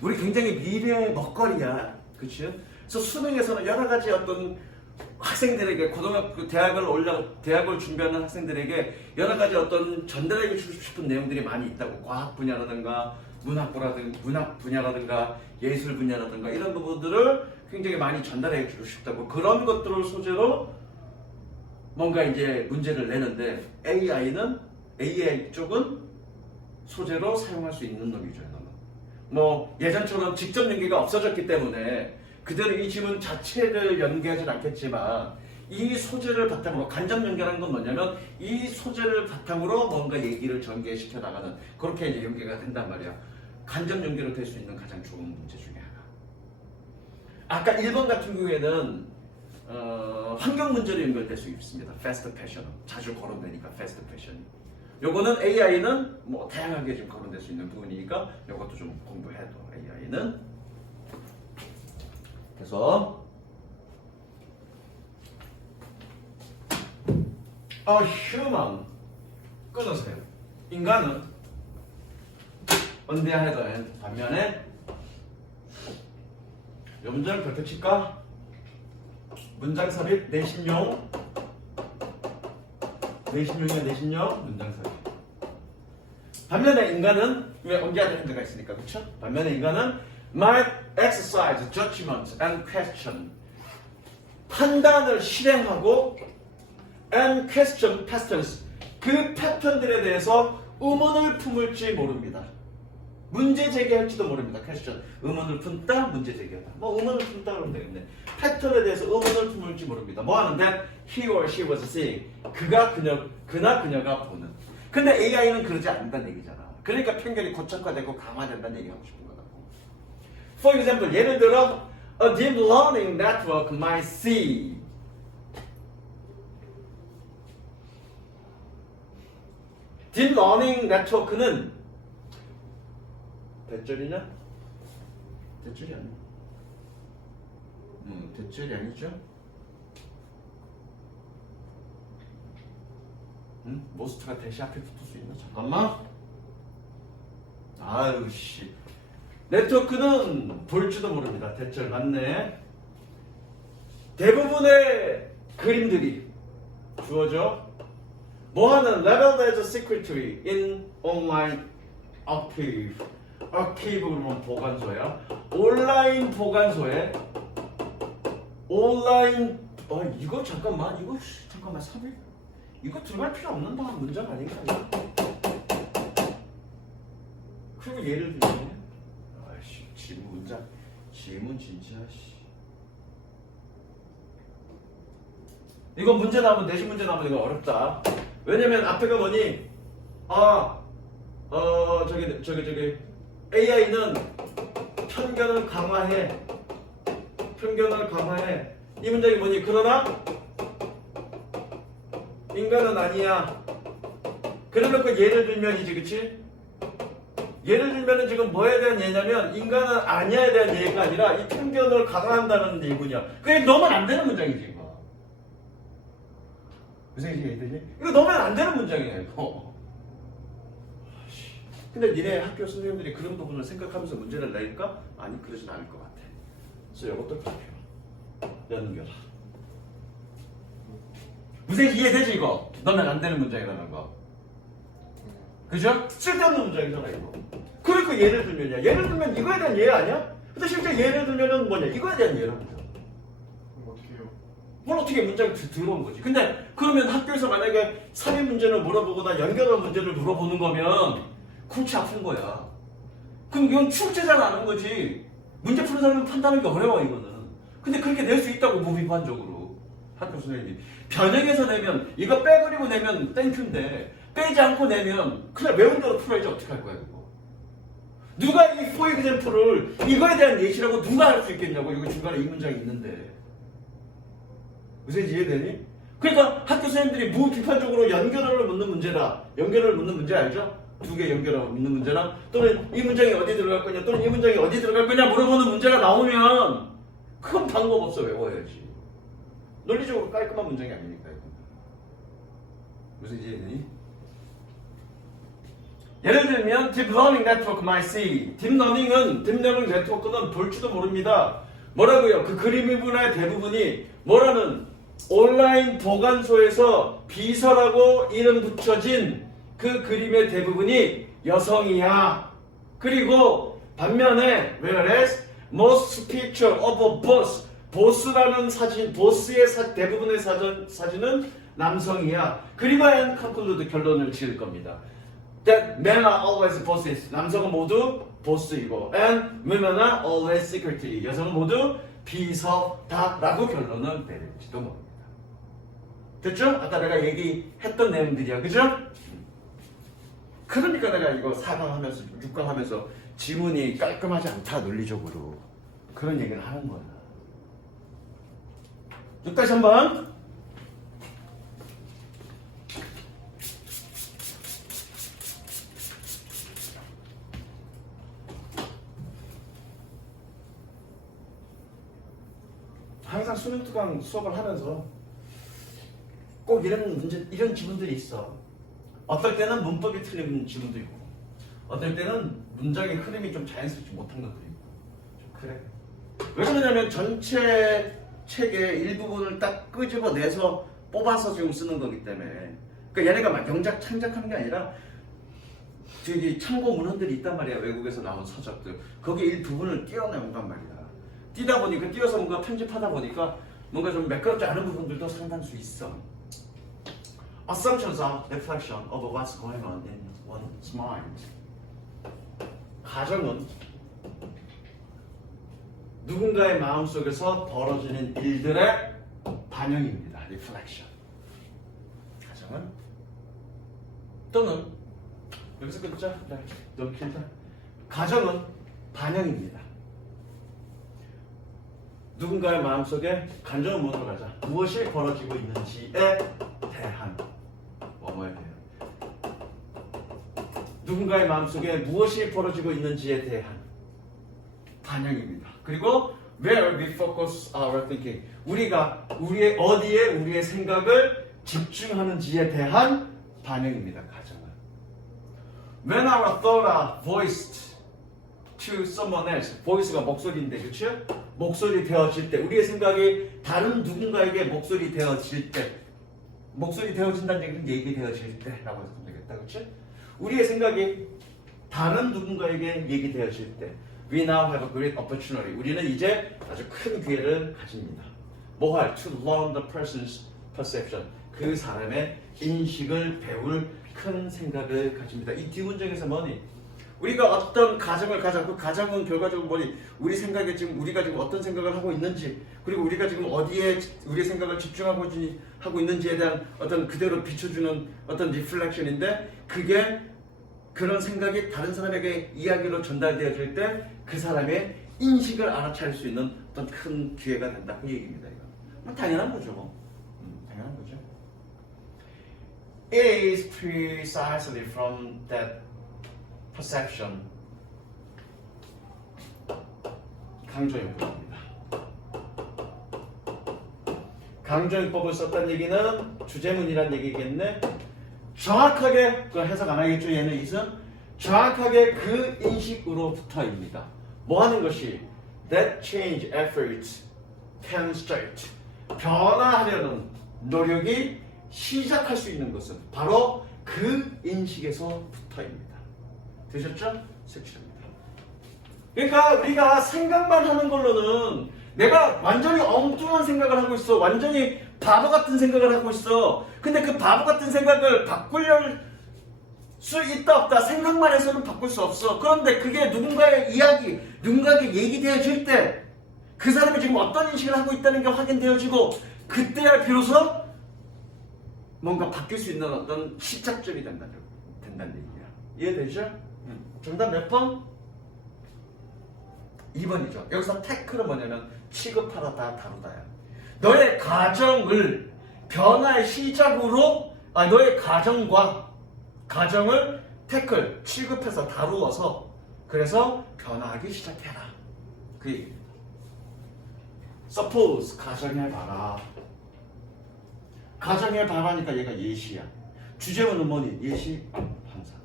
우리 굉장히 미래의 먹거리야. 그렇지? 그래서 수능에서는 여러 가지 어떤 학생들에게, 고등학교, 대학을 준비하는 학생들에게 여러 가지 어떤 전달해 주고 싶은 내용들이 많이 있다고. 과학 분야라든가 문학 분야라든가 예술 분야라든가 이런 부분들을 굉장히 많이 전달해 주고 싶다고. 그런 것들을 소재로 뭔가 이제 문제를 내는데 AI 쪽은 소재로 사용할 수 있는 놈이죠. 뭐 예전처럼 직접 연계가 없어졌기 때문에 그대로 이 지문 자체를 연계하진 않겠지만 이 소재를 바탕으로, 간접 연결하는 건 뭐냐면 이 소재를 바탕으로 뭔가 얘기를 전개시켜 나가는, 그렇게 이제 연계가 된단 말이야. 간접 연결이 될 수 있는 가장 좋은 문제 중에 하나. 아까 1번 같은 경우에는 환경 문제로 연결될 수 있습니다. 패스트 패션 자주 거론되니까 패스트 패션이. 요거는 AI는 뭐 다양하게 좀 거론될 수 있는 부분이니까 요것도 좀 공부해도 AI는. 그래서 human 끊으세요. 인간은 on the other hand 반면에 요 문장 별택칠까? 문장 삽입 내신용 내신용이야 내신용 문장 삽입. 반면에 인간은 왜 on the other hand가 있으니까 그쵸? 반면에 인간은 might exercise judgment and question 판단을 실행하고 and question patterns 그 패턴들에 대해서 의문을 품을지 모릅니다. 문제 제기할지도 모릅니다. question 의문을 품다 문제 제기하다. 뭐 의문을 품다 그러면 되겠네. 패턴에 대해서 의문을 품을지 모릅니다. 뭐 하는데 he or she was seeing 그나 그녀가 보는. 근데 AI는 그러지 않는다는 얘기잖아. 그러니까 편견이 고착화되고 강화된다는 얘기하고 싶은 거다. For example 예를 들어 a deep learning network might see 딥 러닝 네트워크는 대절이냐? 대절이 아니야. 대절이 아니죠? 모스트가 대시 앞에 붙을 수 있나? 잠깐만. 아유 씨. 네트워크는 볼지도 모릅니다. 대절 맞네. 대부분의 그림들이 주어져. 뭐하는 leveled secretary in online archive. archive 그러면 보관소야. 온라인 보관소에 온라인 이거 잠깐만 이거 잠깐만 삽입 이거 들어갈 필요 없는 문장 아닌가 이거? 그리고 예를 들면 아이씨 질문 문장 질문 진짜 씨 이거 문제 나오면 내신 문제 나오면 이거 어렵다. 왜냐면 앞에가 뭐니? 저기 AI는 편견을 강화해. 이 문장이 뭐니? 그러나 인간은 아니야. 그래놓고 예를 들면이지, 그치? 예를 들면은 지금 뭐에 대한 예냐면 인간은 아니야에 대한 예가 아니라 이 편견을 강화한다는 예군이야. 그게 넣으면 안 되는 문장이지, 이거. 무슨 얘기지? 이거 넣으면 안 되는 문장이야, 이거. 근데 니네 학교 선생님들이 그런 부분을 생각하면서 문제를 낼까? 아니, 그러진 않을 것 같아. 그래서 이것도 발표. 연결. 무슨 이해되지, 이거? 넣으면 안 되는 문장이라는 거. 그죠? 쓸데없는 문장이잖아, 이거. 그러니까 예를 들면이야. 예를 들면 이거에 대한 예 아니야? 근데 실제 예를 들면은 뭐냐? 이거에 대한 예라고. 어떻게 해요? 뭘 어떻게 문장이 들어온 거지. 근데 그러면 학교에서 만약에 3인 문제를 물어보거나 연결한 문제를 물어보는 거면 골치 아픈 거야. 그럼 이건 출제자가 아는 거지. 문제 푸는 사람은 판단하기 어려워 이거는. 근데 그렇게 낼 수 있다고 무비판적으로 학교 선생님이 변형해서 내면 이거 빼버리고 내면 땡큐인데 빼지 않고 내면 그냥 외운 대로 풀어야지 어떻게 할 거야 이거. 누가 이 for example을 이거에 대한 예시라고 누가 할 수 있겠냐고. 여기 중간에 이 문장이 있는데. 무슨 이해되니? 그러니까 학교 선생님들이 무비판적으로 연결어를 묻는 문제라. 연결어를 묻는 문제 알죠? 두 개 연결하고 묻는 문제나 또는 이 문장이 어디 들어갈 거냐 또는 이 문장이 어디 들어갈 거냐 물어보는 문제가 나오면 그건 방법 없어 외워야지. 논리적으로 깔끔한 문장이 아니니까 이거. 무슨 이해되니? 예를 들면 Deep Learning Network might see. 딥러닝 네트워크는 볼지도 모릅니다. 뭐라고요? 그 그림의 대부분이 뭐라는 온라인 보관소에서 비서라고 이름 붙여진 그 그림의 대부분이 여성이야. 그리고 반면에 whereas most picture of a boss 보스라는 사진, 보스의 대부분의 사진은 남성이야. 그리고 and conclude 결론을 지을 겁니다. That men are always bosses. 남성은 모두 보스이고 and women are always secretary. 여성은 모두 비서다라고 결론을 내릴지도 모릅니다. 됐죠? 아까 내가 얘기했던 내용들이야. 그죠? 그러니까 내가 이거 4강 하면서 6강 하면서 지문이 깔끔하지 않다 논리적으로 그런 얘기를 하는 거야. 다시 한번. 항상 수능 특강 수업을 하면서 꼭 이런 문제, 이런 지문들이 있어. 어떨 때는 문법이 틀린 지문도 있고, 어떨 때는 문장의 흐름이 좀 자연스럽지 못한 것도 있고. 좀 그래. 왜 그러냐면 전체 책의 일부분을 딱 끄집어내서 뽑아서 지금 쓰는 거기 때문에. 그러니까 얘네가 막 영작 창작하는 게 아니라 저기 참고 문헌들이 있단 말이야. 외국에서 나온 서적들. 거기 일부분을 띄어내온단 말이야. 띄다 보니까 띄어서 뭔가 편집하다 보니까 뭔가 좀 매끄럽지 않은 부분들도 상당수 있어. Assumptions are reflection of what's going on in one's mind. 가정은 누군가의 마음속에서 벌어지는 일들의 반영입니다. Reflection. 가정은 또는 여기서 끊자. 네, 너무 길다. 가정은 반영입니다. 누군가의 마음속에 간접은 뭐로 가자. 무엇이 벌어지고 있는지에 대한 뭐뭐에 대한 누군가의 마음속에 무엇이 벌어지고 있는지에 대한 반영입니다. 그리고 where we focus our thinking 우리가 우리의 어디에 우리의 생각을 집중하는지에 대한 반영입니다. 가정은 when our thoughts are voiced to someone else voice가 목소리인데 그렇죠? 목소리 되어질 때 우리의 생각이 다른 누군가에게 목소리 되어질 때 목소리 되어진다는 얘기는 얘기되어질 때라고 해서 되겠다. 그렇죠? 우리의 생각이 다른 누군가에게 얘기되어질 때 we now have a great opportunity 우리는 이제 아주 큰 기회를 가집니다. 뭐 할? To learn the person's perception 그 사람의 인식을 배울 큰 생각을 가집니다. 이 뒷문장에서 뭐니? 우리가 어떤 가정을 가져 그 가정은 결과적으로 뭐니? 우리 생각에 지금 우리가 지금 어떤 생각을 하고 있는지 그리고 우리가 지금 어디에 우리의 생각을 집중하고 하고 있는지에 대한 어떤 그대로 비춰주는 어떤 리플렉션인데 그게 그런 생각이 다른 사람에게 이야기로 전달되어질 때 그 사람의 인식을 알아차릴 수 있는 어떤 큰 기회가 된다 그 얘기입니다. 이거 당연한 거죠. 당연한 거죠. It is precisely from that perception 강조용법입니다. 강조용법을 썼다는 얘기는 주제문이란 얘기겠네. 정확하게 그걸 해석 안 하겠죠. 얘는 이은 정확하게 그 인식으로부터입니다. 뭐 하는 것이 that change effort can start 변화하려는 노력이 시작할 수 있는 것은 바로 그 인식에서부터입니다. 되셨죠? 색칠합니다. 그러니까 우리가 생각만 하는 걸로는 내가 완전히 엉뚱한 생각을 하고 있어. 완전히 바보 같은 생각을 하고 있어. 근데 그 바보 같은 생각을 바꾸려 수 있다 없다 생각만 해서는 바꿀 수 없어. 그런데 그게 누군가의 이야기, 누군가에게 얘기되어질 때 그 사람이 지금 어떤 인식을 하고 있다는 게 확인되어지고 그때야 비로소 뭔가 바뀔 수 있는 어떤 시작점이 된다는 얘기야. 이해되죠? 정답 몇 번? 2번이죠. 여기서 태클은 뭐냐면 취급하다, 다루다야. 너의 가정을 변화의 시작으로 너의 가정을 태클, 취급해서 다루어서 그래서 변화하기 시작해라. 그 얘기입니다. Suppose 가정해봐라. 가정해봐라니까 얘가 예시야. 주제문은 뭐니? 예시 항상.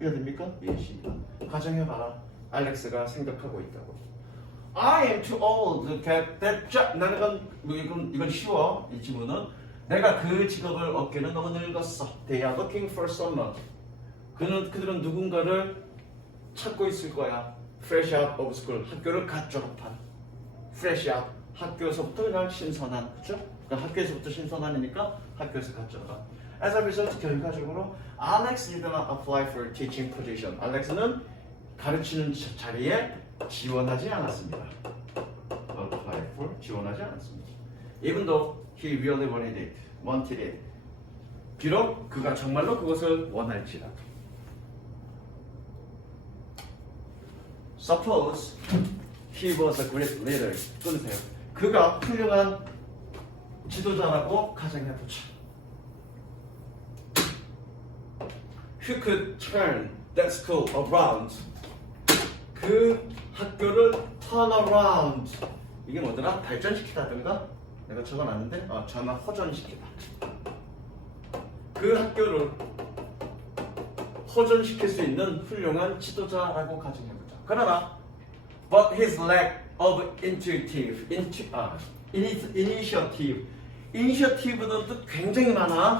이해됩니까? 예시. 가정해봐라. 알렉스가 생각하고 있다고. I am too old to get that job. 나는 이건 쉬워. 이 지문은 내가 그 직업을 얻기는 너무 늙었어. They are looking for someone. 그들은 누군가를 찾고 있을 거야. Fresh out of school. 학교를 갓 졸업한. Fresh out. 학교에서부터 그냥 신선한. 그렇죠? 그러니까 학교에서부터 신선한이니까 학교에서 갓 졸업한. As a result, 결과적으로 Alex did not apply for teaching position. 알렉스는 가르치는 자리에 지원하지 않았습니다. Apply for 지원하지 않았습니다. Even though he really wanted it. 비록 그가 정말로 그것을 원할지라도. Suppose he was a great leader. 끊으세요. 그가 훌륭한 지도자라고 가정해보자. Who could turn that school around? 그 학교를 turn around. 이게 뭐더라? 발전시키다든가? 내가 적어놨는데 전화 호전시키다. 그 학교를 호전시킬 수 있는 훌륭한 지도자라고 가정해보자. 그러나 but his lack of initiative. initiative는 또 굉장히 많아.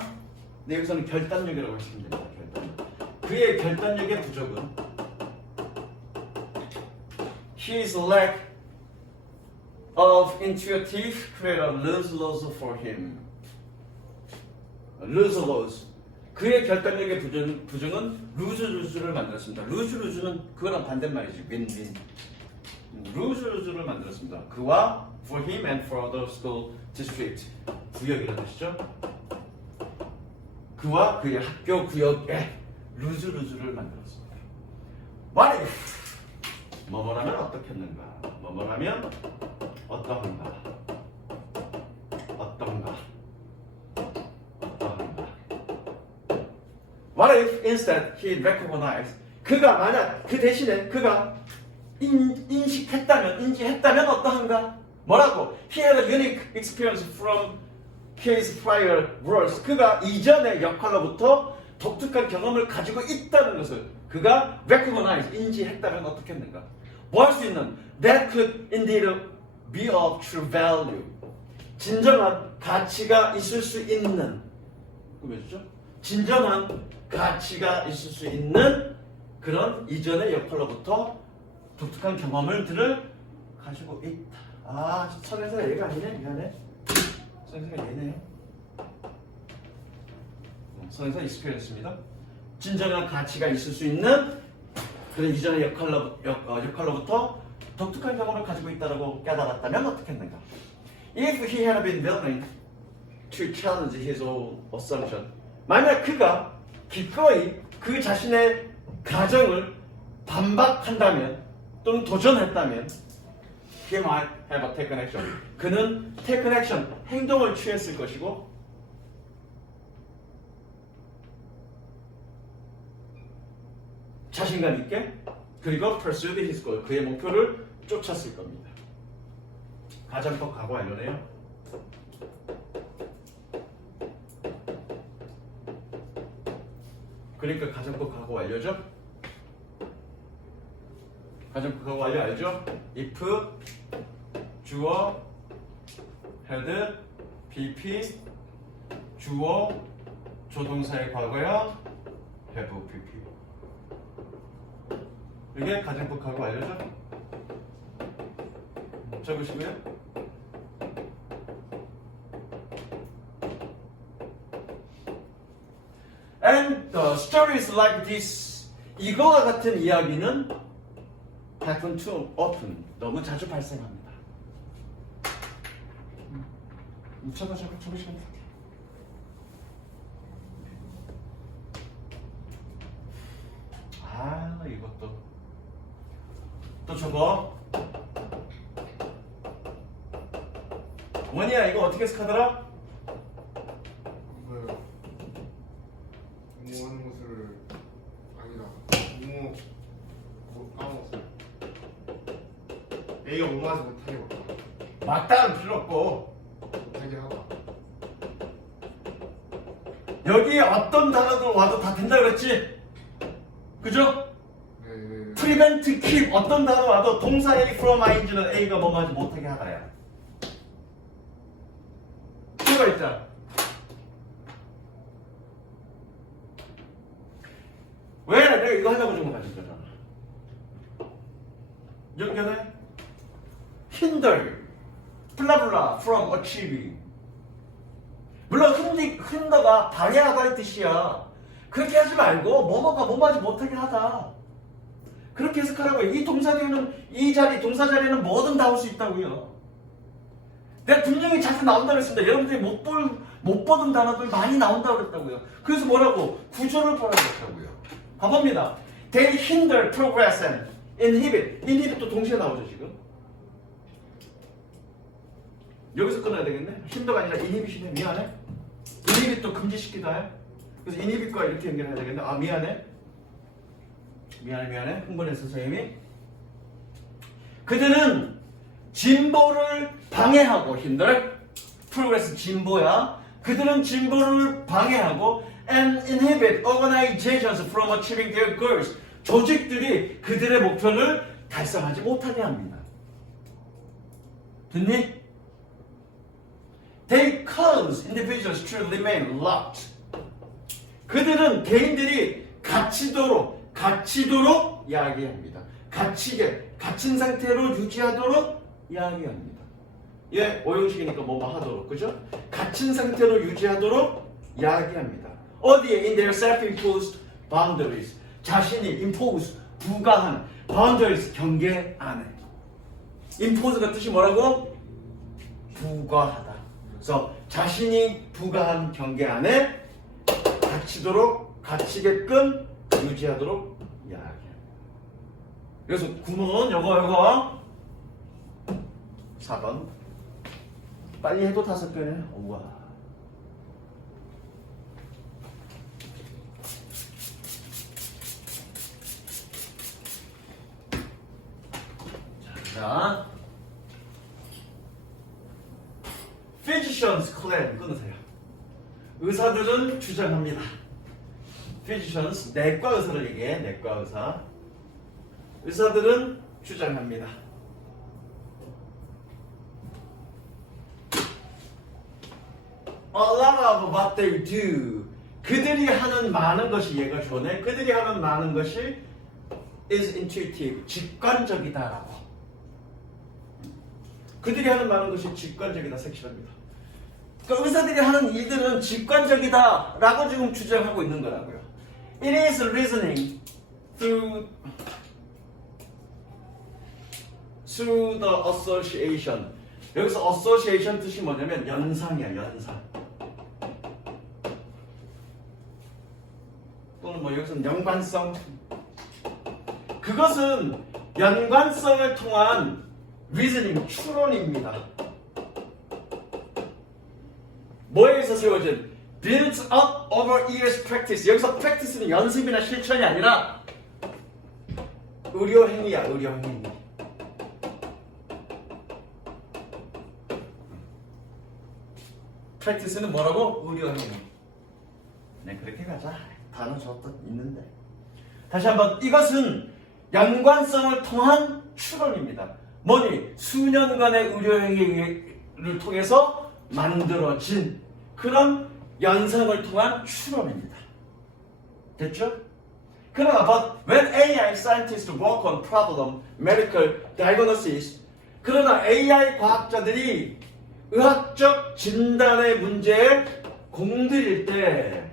근데 여기서는 결단력이라고 했으면 됩니다. 결단력. 그의 결단력의 부족은 his lack of initiative create a lose-lose for him. lose-lose. 그의 결단력의 부정은 lose-lose를 만들었습니다. lose-lose는 그거랑 반대말이지. win-win. lose-lose를 만들었습니다. 그와 for him and for the school district. 구역이라는 뜻이죠. 그와 그의 학교 구역에 lose-lose를 만들었습니다. What if? 뭐뭐라면 어떻겠는가? 뭐뭐라면 어떠한가? 어떤가? 어떠한가? What if instead he recognized? 그가 만약 그 대신에 그가 인지했다면 어떠한가? 뭐라고? He had a unique experience from his prior roles. 그가 이전의 역할로부터 독특한 경험을 가지고 있다는 것을 그가 recognize, 인지했다면 어떻겠는가? 뭐 할 수 있는? That could indeed be of true value. 진정한 가치가 있을 수 있는. 그럼 해주죠? 진정한 가치가 있을 수 있는 그런 이전의 역할로부터 독특한 경험들을 가지고 있다. 아, 선행사가 얘가 아니네. 미안해. 선행사가 얘네. 선행사 experience입니다. 진정한 가치가 있을 수 있는 그런 이전의 역할로부터 독특한 경험을 가지고 있다고 깨달았다면 어떻겠는가? If he had been willing to challenge his own assumption, 만약 그가 기꺼이 그 자신의 가정을 반박한다면 또는 도전했다면 he might have taken action. 그는 taken action, 행동을 취했을 것이고 자신감 있게 그리고 pursued his goal, 그의 목표를 쫓았을 겁니다. 가정법 각오 완료네요. 그러니까 가정법 각오 완료죠? 가정법 각오 완료 알죠? if 주어 had PP 주어 조동사의 과거형 have PP. 이게 가정법 각오 알려줘? 적으시고요. And the stories like this, 이거와 같은 이야기는 happen too often, 너무 자주 발생합니다. 적으시면 돼요. 아, 이것도 또 적어. 원이야, 이거 어떻게 해석하더라? 뭐예요? 무모하는 것을 아니다. 까먹었어요. A가 무모하지 못하게 왔다. 맞다는 필요 없고 못하게 하다. 여기에 어떤 단어들 와도 다 된다 그랬지? 그죠? 네. prevent, keep 어떤 단어 와도 동사 A from ing는 A가 뭐뭐 하지 못하게 하다야. 뭐가 있잖아. 왜 내가 이거 하려고 준 거 가진 거잖아. 연결해. hinder, 블라블라 from achieving. 물론 hinder가 방해하다는 뜻이야. 그렇게 하지 말고 뭐뭐가 뭐뭐하지 못하게 하다. 그렇게 해석하라고. 이 동사 뒤에는 이 자리, 동사 자리에는 뭐든 나올 수 있다고요. 내가 분명히 자주 나온다고 했습니다. 여러분들이 못 보던 단어들 많이 나온다고 그랬다고요. 그래서 뭐라고? 구조를 보라고 했다고요. 가봅니다. They hinder progress and inhibit도 동시에 나오죠 지금. 여기서 끊어야 되겠네. 힌더가 아니라 이니비션에 미안해. 이니빗도 금지시키다 해. 그래서 이니빗과 이렇게 연결해야 되겠네. 아 미안해. 미안해. 흥분했어 선생님이. 그들은 진보를 방해하고 힌더 프로그레스 진보야. 그들은 진보를 방해하고 and inhibit organizations from achieving their goals. 조직들이 그들의 목표를 달성하지 못하게 합니다. 됐니? They cause individuals to remain locked. 그들은 개인들이 갇히도록 이야기합니다. 갇힌 상태로 유지하도록 이야기합니다. 예, 오형식이니까 뭐뭐 하도록, 그죠? 갇힌 상태로 유지하도록 이야기합니다. 어디에? In their self-imposed boundaries. 자신이 impose, 부과한 boundaries, 경계 안에. impose가 뜻이 뭐라고? 부과하다. 그래서 자신이 부과한 경계 안에 갇히게끔 유지하도록 이야기합니다. 그래서 9문 요거 4번 빨리 해도 5변이에요. 우와. 자, physicians claim 끊으세요. 의사들은 주장합니다. physicians 내과 의사를 얘기해. 내과 의사. 의사들은 주장합니다. A lot of what they do. 그들이 하는 많은 것이 얘가 좋네. 그들이 하는 많은 것이 is intuitive. 직관적이다라고. 그들이 하는 많은 것이 직관적이다. 색칠합니다. 그러니까 의사들이 하는 일들은 직관적이다라고 지금 주장하고 있는 거라고요. It is reasoning through the association. 여기서 association 뜻이 뭐냐면 연상이야, 연상. 또는 뭐 여기서는 연관성. 그것은 연관성을 통한 reasoning, 추론입니다. 뭐에 의해서 세워진? built up over years practice. 여기서 practice는 연습이나 실천이 아니라 의료행위야, 의료행위. practice는 뭐라고? 의료행위. 네, 그렇게 가자. 단어 저것도 있는데. 다시 한번, 이것은 연관성을 통한 추론입니다. 뭐니? 수년간의 의료행위를 통해서 만들어진 그런 연상을 통한 추론입니다. 됐죠? 그러나 but when AI scientists work on problem, medical diagnosis, 그러나 AI 과학자들이 의학적 진단의 문제에 공들일 때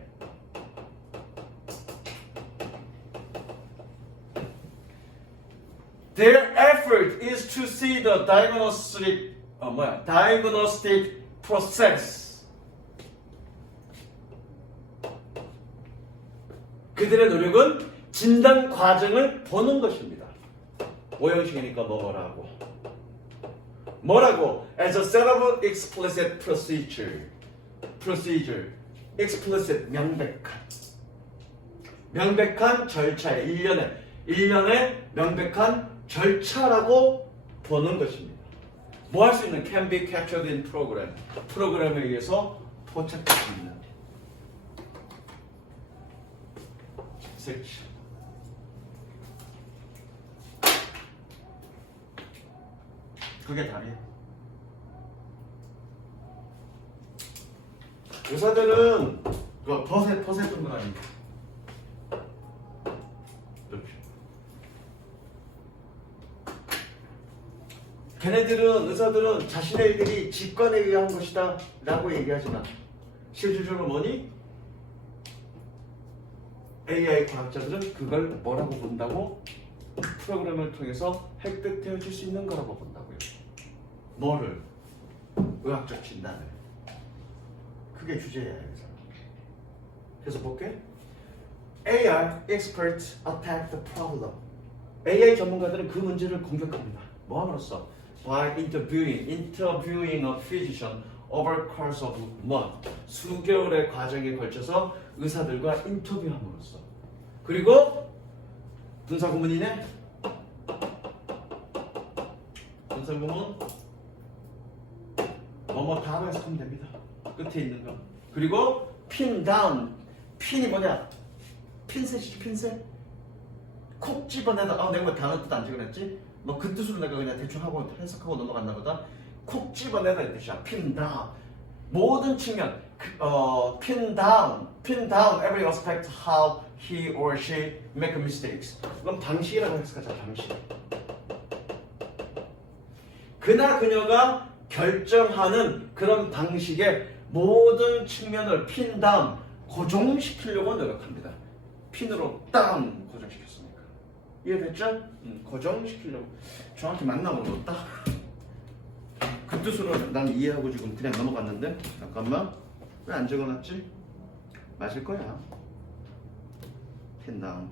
their effort is to see the diagnostic process. 그들의 노력은 진단 과정을 보는 것입니다. 오형식이니까 뭐라고? As a set of explicit procedure. explicit 명백한 절차에 일련의 명백한 절차라고 보는 것입니다. 뭐 할 수 있는? Can be captured in program. 프로그램에 의해서 포착될 수 있는. search. 그게 답이에요. 의사들은 그 퍼센트 정도 아닙니다. 의사들은 자신의 일들이 직관에 의한 것이다 라고 얘기하지만 실질적으로 뭐니? AI 과학자들은 그걸 뭐라고 본다고? 프로그램을 통해서 획득되어질 수 있는 거라고 본다고요. 뭐를? 의학적 진단을. 그게 주제야. 그래서 볼게. AI experts attack the problem. AI 전문가들은 그 문제를 공격합니다. 뭐 함으로써? by interviewing a physician over a course of month. 수개월의 과정에 걸쳐서 의사들과 인터뷰함으로써. 그리고 분사구문이네. 분사구문 뭐뭐 다로 해석하면 됩니다. 끝에 있는 거. 그리고 pin down. 핀이 뭐냐? 핀셋이지 핀셋. 콕 집어내다. 내가 뭐 단어 뜻 안 적어냈지? 뭐 그 뜻으로 내가 그냥 대충 하고 해석하고 넘어갔나 보다. 콕 집어내다 이 뜻이야. pin down. 모든 측면. pin down every aspect how he or she make mistakes. 그럼 방식이라고 해석하자. 방식. 그나 그녀가 결정하는 그런 방식의 모든 측면을 pin down 고정시키려고 노력합니다. 핀으로 다운 고정시켰으니까. 이해됐죠? 고정시키려고. 정확히 맞나 모르겠다. 그 뜻으로 난 이해하고 지금 그냥 넘어갔는데 잠깐만. 왜 안 적어놨지? 맞을 거야. 핀 다운.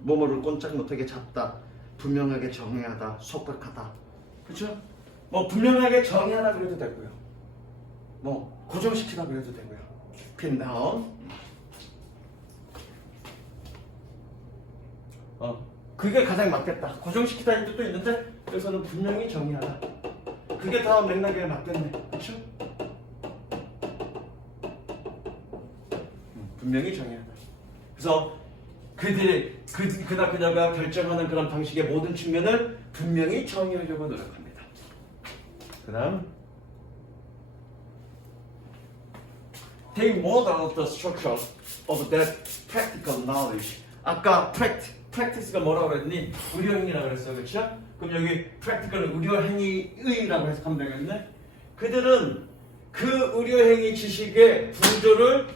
뭐뭐를 꼼짝 못하게 잡다. 분명하게 정의하다. 속박하다. 그쵸? 뭐 분명하게 정의하라 그래도 되고요. 뭐 고정시키라 그래도 되고요. 핀 다운. 그게 가장 맞겠다. 고정시키다는 뜻도 있는데 여기서는 분명히 정의하라. 그게 다 맥락에 맞겠네. 그렇죠? 분명히 정의하라. 그래서 그나 그녀가 결정하는 그런 방식의 모든 측면을 분명히 정의하려고 노력합니다. 그 다음 They model the structure of that practical knowledge. 아까 practice가 뭐라고 그랬니? 의료행위라고 그랬어. 그렇죠? 그럼 여기 practical은 의료행위의라고 해석하면 되겠네? 그들은 그 의료행위 지식의 구조를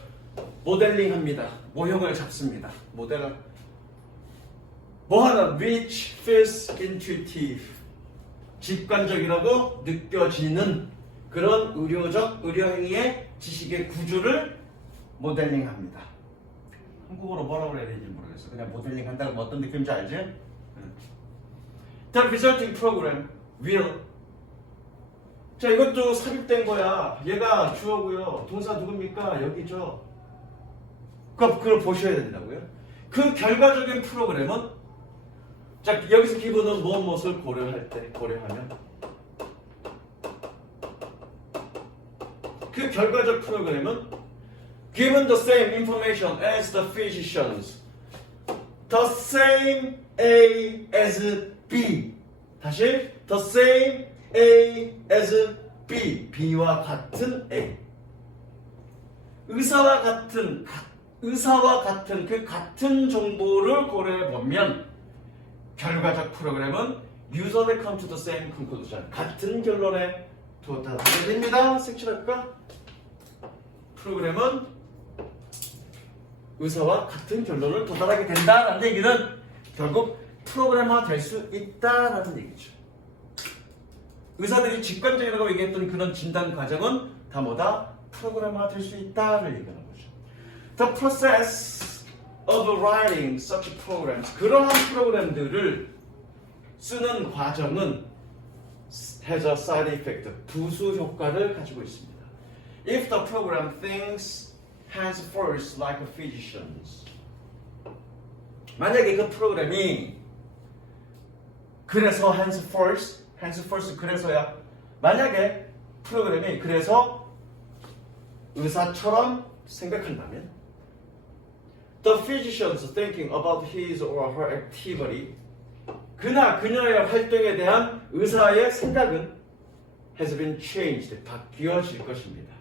모델링합니다. 모형을 잡습니다. 모델을 뭐하나? which feels intuitive. 직관적이라고 느껴지는 그런 의료행위의 지식의 구조를 모델링합니다. 한국어로 뭐라고 해야 되는지 모르겠어. 그냥 모델링 한다고 뭐 어떤 느낌인지 알지? The resulting program will. 자, 이것도 삽입된 거야. 얘가 주어고요. 동사 누굽니까? 여기죠. 그걸 보셔야 된다고요. 그 결과적인 프로그램은 자, 여기서 기본은 무엇을 고려하면 그 결과적 프로그램은 given the same information as the physicians, the same A as B. 다시 the same A as B. B와 같은 A. 의사와 같은 그 같은 정보를 고려해 보면 결과적 프로그램은 user를 come to the same conclusion. 같은 결론에 도달하게 됩니다. 색칠할까? 프로그램은 의사와 같은 결론을 도달하게 된다라는 얘기는 결국 프로그래머가 될 수 있다라는 얘기죠. 의사들이 직관적이라고 얘기했던 그런 진단 과정은 다 뭐다? 프로그래머가 될 수 있다를 얘기하는 거죠. The process of writing such programs. 그러한 프로그램들을 쓰는 과정은 has a side effect. 부수 효과를 가지고 있습니다. If the program thinks hands first like physicians. 만약에 그 프로그램이 그래서 hands first 그래서야. 만약에 프로그램이 그래서 의사처럼 생각한다면 the physicians thinking about his or her activity. 그나 그녀의 활동에 대한 의사의 생각은 has been changed. 바뀌어질 것입니다.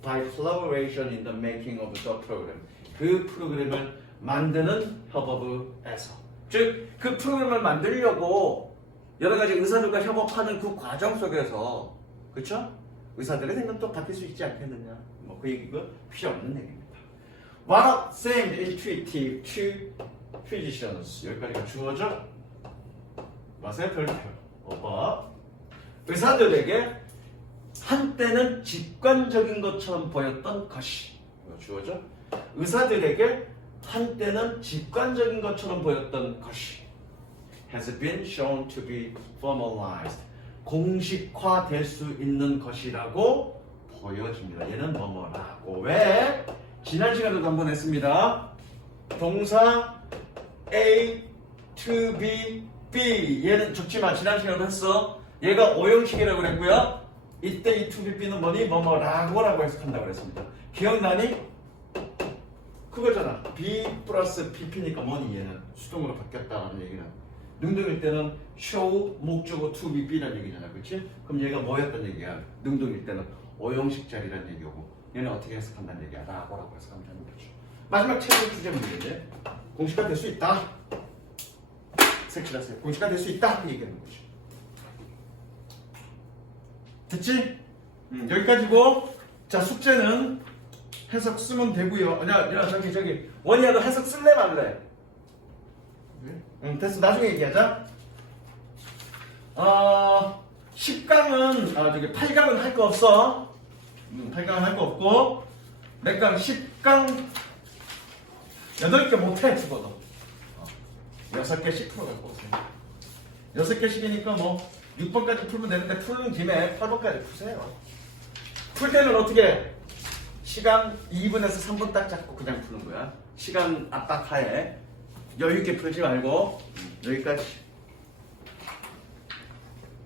By collaboration in the making of the program. 그 프로그램을 만드는 협업에서. 즉, 그 프로그램을 만들려고 여러 가지 의사들과 협업하는 그 과정 속에서, 그렇죠? 의사들의 생각도 바뀔 수 있지 않겠느냐. 뭐 그 얘기가 필요 없는 얘기입니다. What seemed intuitive to physicians. 여기까지가 주어져. 맛의 별표. 오빠. 의사들에게 한때는 직관적인 것처럼 보였던 것이 주어져. 의사들에게 한때는 직관적인 것처럼 보였던 것이 has been shown to be formalized. 공식화될 수 있는 것이라고 보여집니다. 얘는 뭐뭐라고. 왜? 지난 시간에도 한번 했습니다. 동사 A to B, B. 얘는 적지만 지난 시간에도 했어. 얘가 오형식이라고 그랬고요. 이때 이 to be, B는 뭐니? 뭐뭐라고라고 해석한다고 그랬습니다. 기억나니? 그거잖아. B 플러스 PP니까 뭐니 얘는 수동으로 바뀌었다라는 얘기는. 능동일 때는 show 목적어 to be B라는 얘기잖아. 그렇지? 그럼 얘가 뭐였던 얘기야? 능동일 때는 오형식 자리라는 얘기고 얘는 어떻게 해석한다는 얘기야? 라고 해석하면 되는 거죠. 마지막 최종 주제 문제인데 공식화 될 수 있다. 색칠하세요. 공식화 될 수 있다. 그 얘기하는 거죠. 됐지? 여기까지고. 자, 숙제는 해석 쓰면 되고요. 야, 저기 원이야, 너 해석 쓸래 말래? 네? 됐어. 나중에 얘기하자. 10강은 저기 8강은 할 거 없어. 8강은 할 거 없고 몇 강? 10강 8개 못해 죽어도 6개씩 풀어갖고 오세요. 6개씩이니까 뭐 6번까지 풀면 되는데 푸는 김에 8번까지 푸세요. 풀 때는 어떻게? 시간 2분에서 3분 딱 잡고 그냥 푸는 거야. 시간 압박하에 여유 있게 풀지 말고 여기까지.